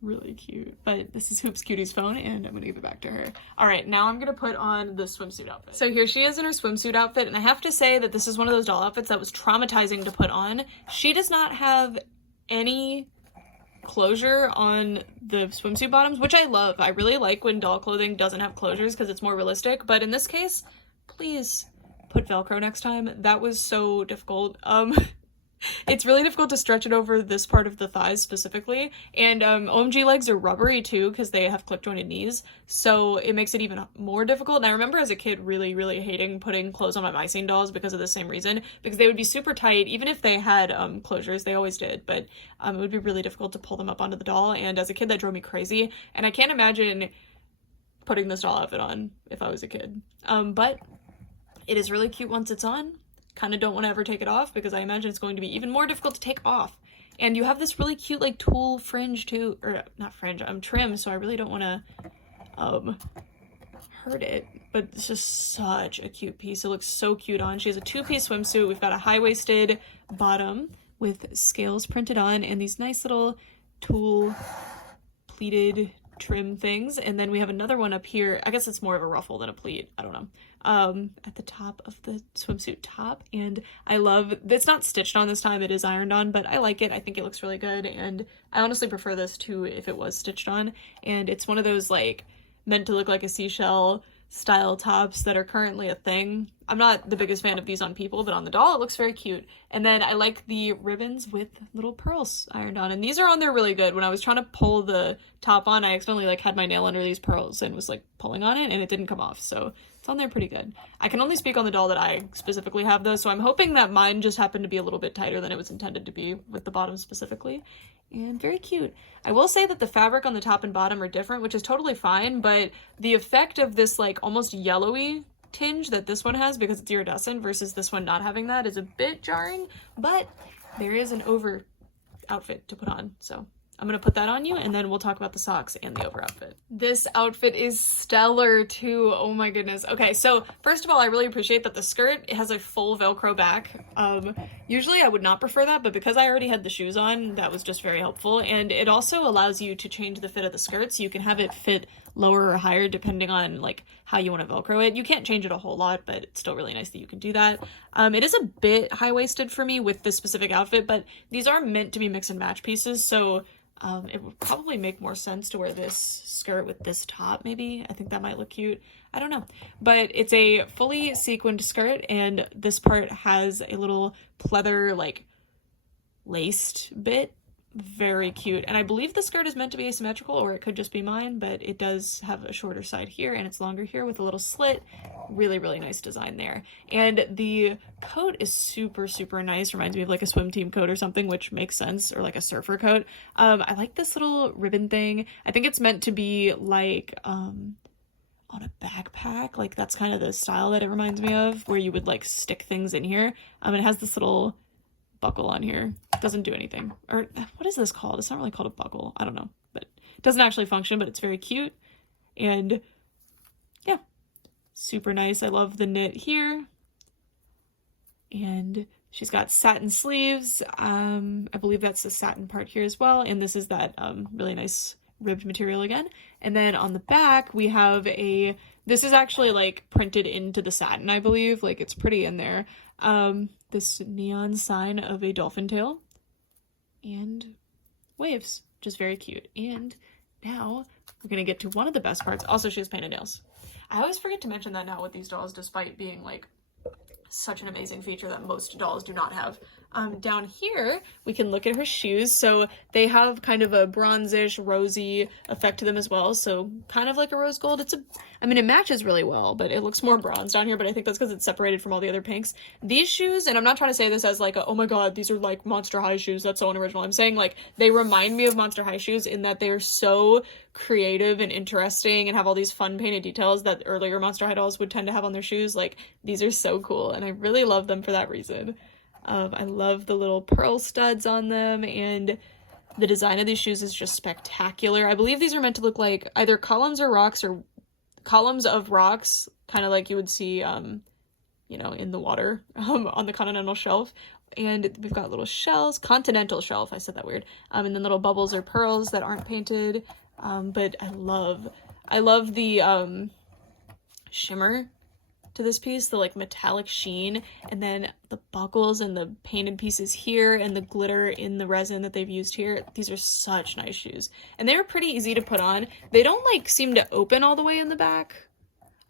Really cute. But this is Hoops Cutie's phone, and I'm gonna give it back to her. All right, now I'm gonna put on the swimsuit outfit. So here she is in her swimsuit outfit, and I have to say that this is one of those doll outfits that was traumatizing to put on. She does not have any closure on the swimsuit bottoms, which I love. I really like when doll clothing doesn't have closures because it's more realistic, but in this case, please put Velcro next time. That was so difficult. It's really difficult to stretch it over this part of the thighs specifically, and OMG legs are rubbery too because they have clip jointed knees, so it makes it even more difficult. And I remember as a kid really hating putting clothes on my Mycene dolls because of the same reason, because they would be super tight even if they had closures. They always did, but it would be really difficult to pull them up onto the doll, and as a kid that drove me crazy, and I can't imagine putting this doll outfit on if I was a kid. But it is really cute once it's on. Kind of don't want to ever take it off because I imagine it's going to be even more difficult to take off. And you have this really cute like tulle fringe too, or not fringe, trim, so I really don't want to hurt it, but it's just such a cute piece. It looks so cute on. She has a two-piece swimsuit. We've got a high-waisted bottom with scales printed on and these nice little tulle pleated trim things, and then we have another one up here. I guess it's more of a ruffle than a pleat, I don't know, at the top of the swimsuit top, and I love, it's not stitched on this time, it is ironed on, but I like it. I think it looks really good, and I honestly prefer this to if it was stitched on. And it's one of those like meant to look like a seashell style tops that are currently a thing. I'm not the biggest fan of these on people, but on the doll it looks very cute. And then I like the ribbons with little pearls ironed on, and these are on there really good. When I was trying to pull the top on, I accidentally like had my nail under these pearls and was like pulling on it and it didn't come off, so it's on there pretty good. I can only speak on the doll that I specifically have though, so I'm hoping that mine just happened to be a little bit tighter than it was intended to be with the bottom specifically. And very cute. I will say that the fabric on the top and bottom are different, which is totally fine, but the effect of this like almost yellowy tinge that this one has because it's iridescent versus this one not having that is a bit jarring, but there is an over outfit to put on, so I'm gonna put that on you and then we'll talk about the socks and the over outfit. This outfit is stellar too. Oh my goodness. Okay, so first of all, I really appreciate that the skirt has a full Velcro back. Usually I would not prefer that, but because I already had the shoes on, that was just very helpful. And it also allows you to change the fit of the skirt, so you can have it fit lower or higher depending on like how you want to Velcro it. You can't change it a whole lot, but it's still really nice that you can do that. It is a bit high-waisted for me with this specific outfit, but these are meant to be mix and match pieces, so it would probably make more sense to wear this skirt with this top, maybe. I think that might look cute. I don't know. But it's a fully sequined skirt, and this part has a little pleather, like, laced bit. Very cute. And I believe the skirt is meant to be asymmetrical, or it could just be mine, but it does have a shorter side here, and it's longer here with a little slit. Really, really nice design there. And the coat is super, super nice. Reminds me of like a swim team coat or something, which makes sense, or like a surfer coat. I like this little ribbon thing. I think it's meant to be like on a backpack. Like that's kind of the style that it reminds me of, where you would like stick things in here. It has this little buckle on here. Doesn't do anything. Or what is this called? It's not really called a buckle. I don't know, but it doesn't actually function, but it's very cute. And yeah, super nice. I love the knit here. And she's got satin sleeves. I believe that's the satin part here as well. And this is that really nice ribbed material again. And then on the back we have this is actually like printed into the satin, I believe. Like it's pretty in there. This neon sign of a dolphin tail and waves, which is very cute. And now we're gonna get to one of the best parts. Also, she has painted nails. I always forget to mention that now with these dolls, despite being like such an amazing feature that most dolls do not have. Down here, we can look at her shoes. So they have kind of a bronzish, rosy effect to them as well. So kind of like a rose gold. I mean, it matches really well, but it looks more bronze down here, but I think that's because it's separated from all the other pinks. These shoes, and I'm not trying to say this as like, oh my god, these are like Monster High shoes, that's so unoriginal. I'm saying like, they remind me of Monster High shoes in that they're so creative and interesting and have all these fun painted details that earlier Monster High dolls would tend to have on their shoes. Like, these are so cool, and I really love them for that reason. I love the little pearl studs on them, and the design of these shoes is just spectacular. I believe these are meant to look like either columns of rocks, kind of like you would see, you know, in the water on the continental shelf. And we've got little shells, continental shelf, I said that weird, and then little bubbles or pearls that aren't painted. But I love the shimmer to this piece, the like metallic sheen, and then the buckles and the painted pieces here and the glitter in the resin that they've used here. These are such nice shoes, and they're pretty easy to put on. They don't like seem to open all the way in the back.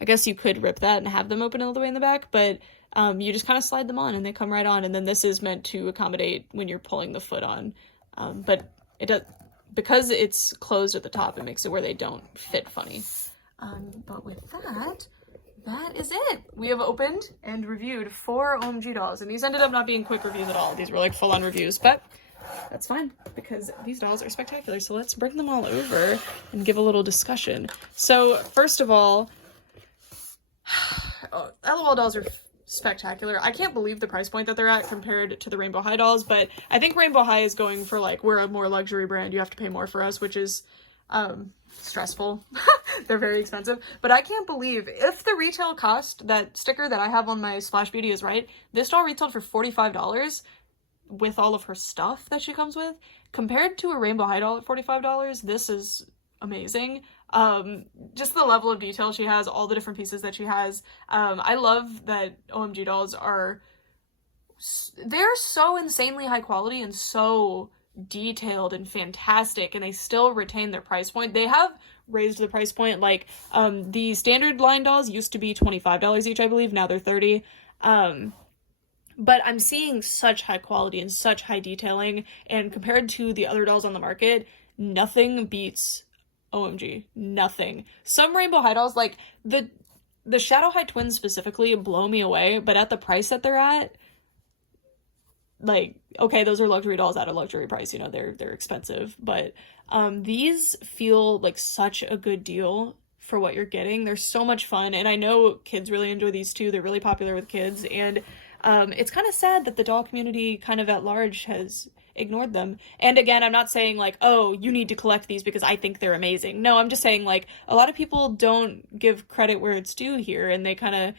I guess you could rip that and have them open all the way in the back, but you just kind of slide them on and they come right on. And then this is meant to accommodate when you're pulling the foot on, but it does, because it's closed at the top, it makes it where they don't fit funny. But with that is it. We have opened and reviewed 4 OMG dolls, and these ended up not being quick reviews at all. These were like full-on reviews, but that's fine because these dolls are spectacular. So let's bring them all over and give a little discussion. So first of all, LOL dolls are spectacular. I can't believe the price point that they're at compared to the Rainbow High dolls, but I think Rainbow High is going for like, we're a more luxury brand, you have to pay more for us, which is stressful. They're very expensive, but I can't believe, if the retail cost, that sticker that I have on my Splash Beauty is right, this doll retailed for $45 with all of her stuff that she comes with. Compared to a Rainbow High doll at $45, this is amazing. Just the level of detail she has, all the different pieces that she has. I love that OMG dolls they're so insanely high quality and so detailed and fantastic, and they still retain their price point. They have raised the price point. Like, the standard line dolls used to be $25 each, I believe. Now they're $30. But I'm seeing such high quality and such high detailing, and compared to the other dolls on the market, nothing beats OMG. Nothing. Some Rainbow High dolls, like the Shadow High twins specifically, blow me away, but at the price that they're at, like, okay, those are luxury dolls at a luxury price, you know, they're expensive, but these feel like such a good deal for what you're getting. They're so much fun, and I know kids really enjoy these too. They're really popular with kids, and it's kind of sad that the doll community kind of at large has ignored them. And again, I'm not saying like, oh, you need to collect these because I think they're amazing. No, I'm just saying like a lot of people don't give credit where it's due here, and they kind of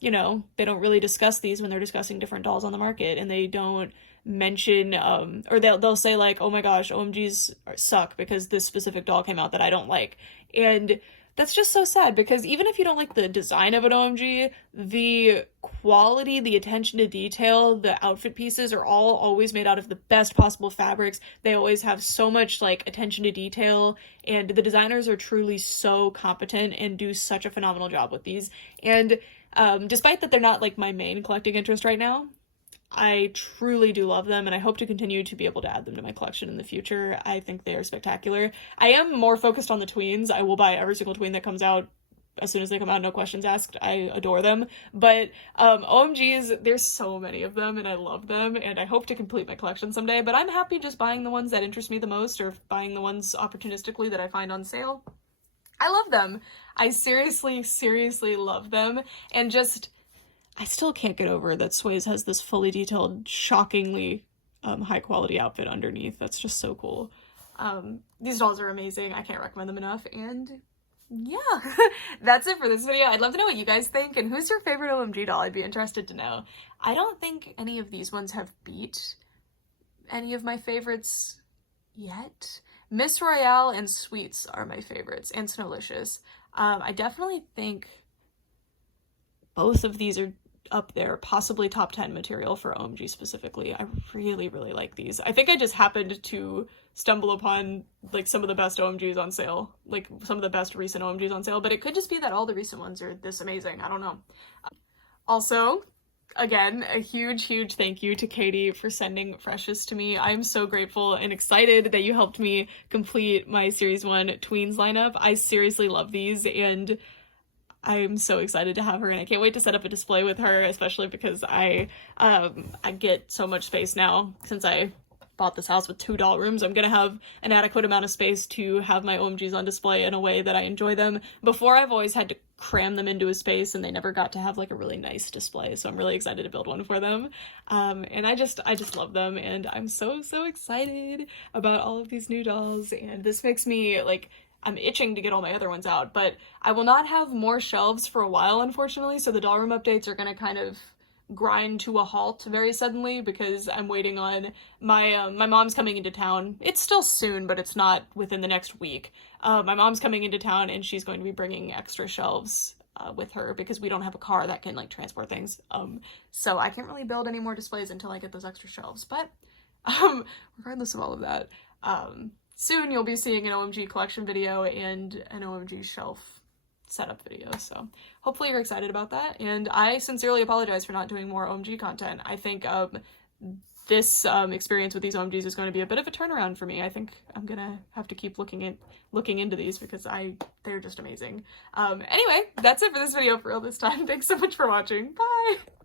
you know, they don't really discuss these when they're discussing different dolls on the market, and they don't mention or they'll say like, oh my gosh, OMGs suck because this specific doll came out that I don't like. And that's just so sad, because even if you don't like the design of an OMG, the quality, the attention to detail, the outfit pieces are all always made out of the best possible fabrics. They always have so much like attention to detail, and the designers are truly so competent and do such a phenomenal job with these. And despite that they're not like my main collecting interest right now, I truly do love them, and I hope to continue to be able to add them to my collection in the future. I think they are spectacular. I am more focused on the tweens. I will buy every single tween that comes out as soon as they come out, no questions asked. I adore them. But OMGs, there's so many of them, and I love them, and I hope to complete my collection someday. But I'm happy just buying the ones that interest me the most, or buying the ones opportunistically that I find on sale. I love them. I seriously, seriously love them, and just... I still can't get over that Sways has this fully detailed, shockingly high quality outfit underneath. That's just so cool. These dolls are amazing. I can't recommend them enough. And yeah, that's it for this video. I'd love to know what you guys think, and who's your favorite OMG doll? I'd be interested to know. I don't think any of these ones have beat any of my favorites yet. Miss Royale and Sweets are my favorites, and Snowlicious. I definitely think both of these are up there, possibly top 10 material for OMG specifically. I really, really like these. I think I just happened to stumble upon like some of the best OMGs on sale, like some of the best recent OMGs on sale, but it could just be that all the recent ones are this amazing. I don't know. Also, again, a huge, huge thank you to Katie for sending Freshest to me. I'm so grateful and excited that you helped me complete my Series 1 Tweens lineup. I seriously love these, and I'm so excited to have her, and I can't wait to set up a display with her, especially because I get so much space now since I bought this house with 2 doll rooms. I'm gonna have an adequate amount of space to have my OMGs on display in a way that I enjoy them. Before, I've always had to cram them into a space, and they never got to have like a really nice display, so I'm really excited to build one for them. And I just love them, and I'm so excited about all of these new dolls, and this makes me like... I'm itching to get all my other ones out, but I will not have more shelves for a while, unfortunately, so the doll room updates are gonna kind of grind to a halt very suddenly, because I'm waiting on my mom's coming into town. It's still soon, but it's not within the next week. My mom's coming into town, and she's going to be bringing extra shelves with her, because we don't have a car that can like transport things. So I can't really build any more displays until I get those extra shelves, but regardless of all of that, soon you'll be seeing an OMG collection video and an OMG shelf setup video, so hopefully you're excited about that. And I sincerely apologize for not doing more OMG content. I think this experience with these OMGs is going to be a bit of a turnaround for me. I think I'm gonna have to keep looking into these, because they're just amazing. Anyway, that's it for this video for real this time. Thanks so much for watching. Bye!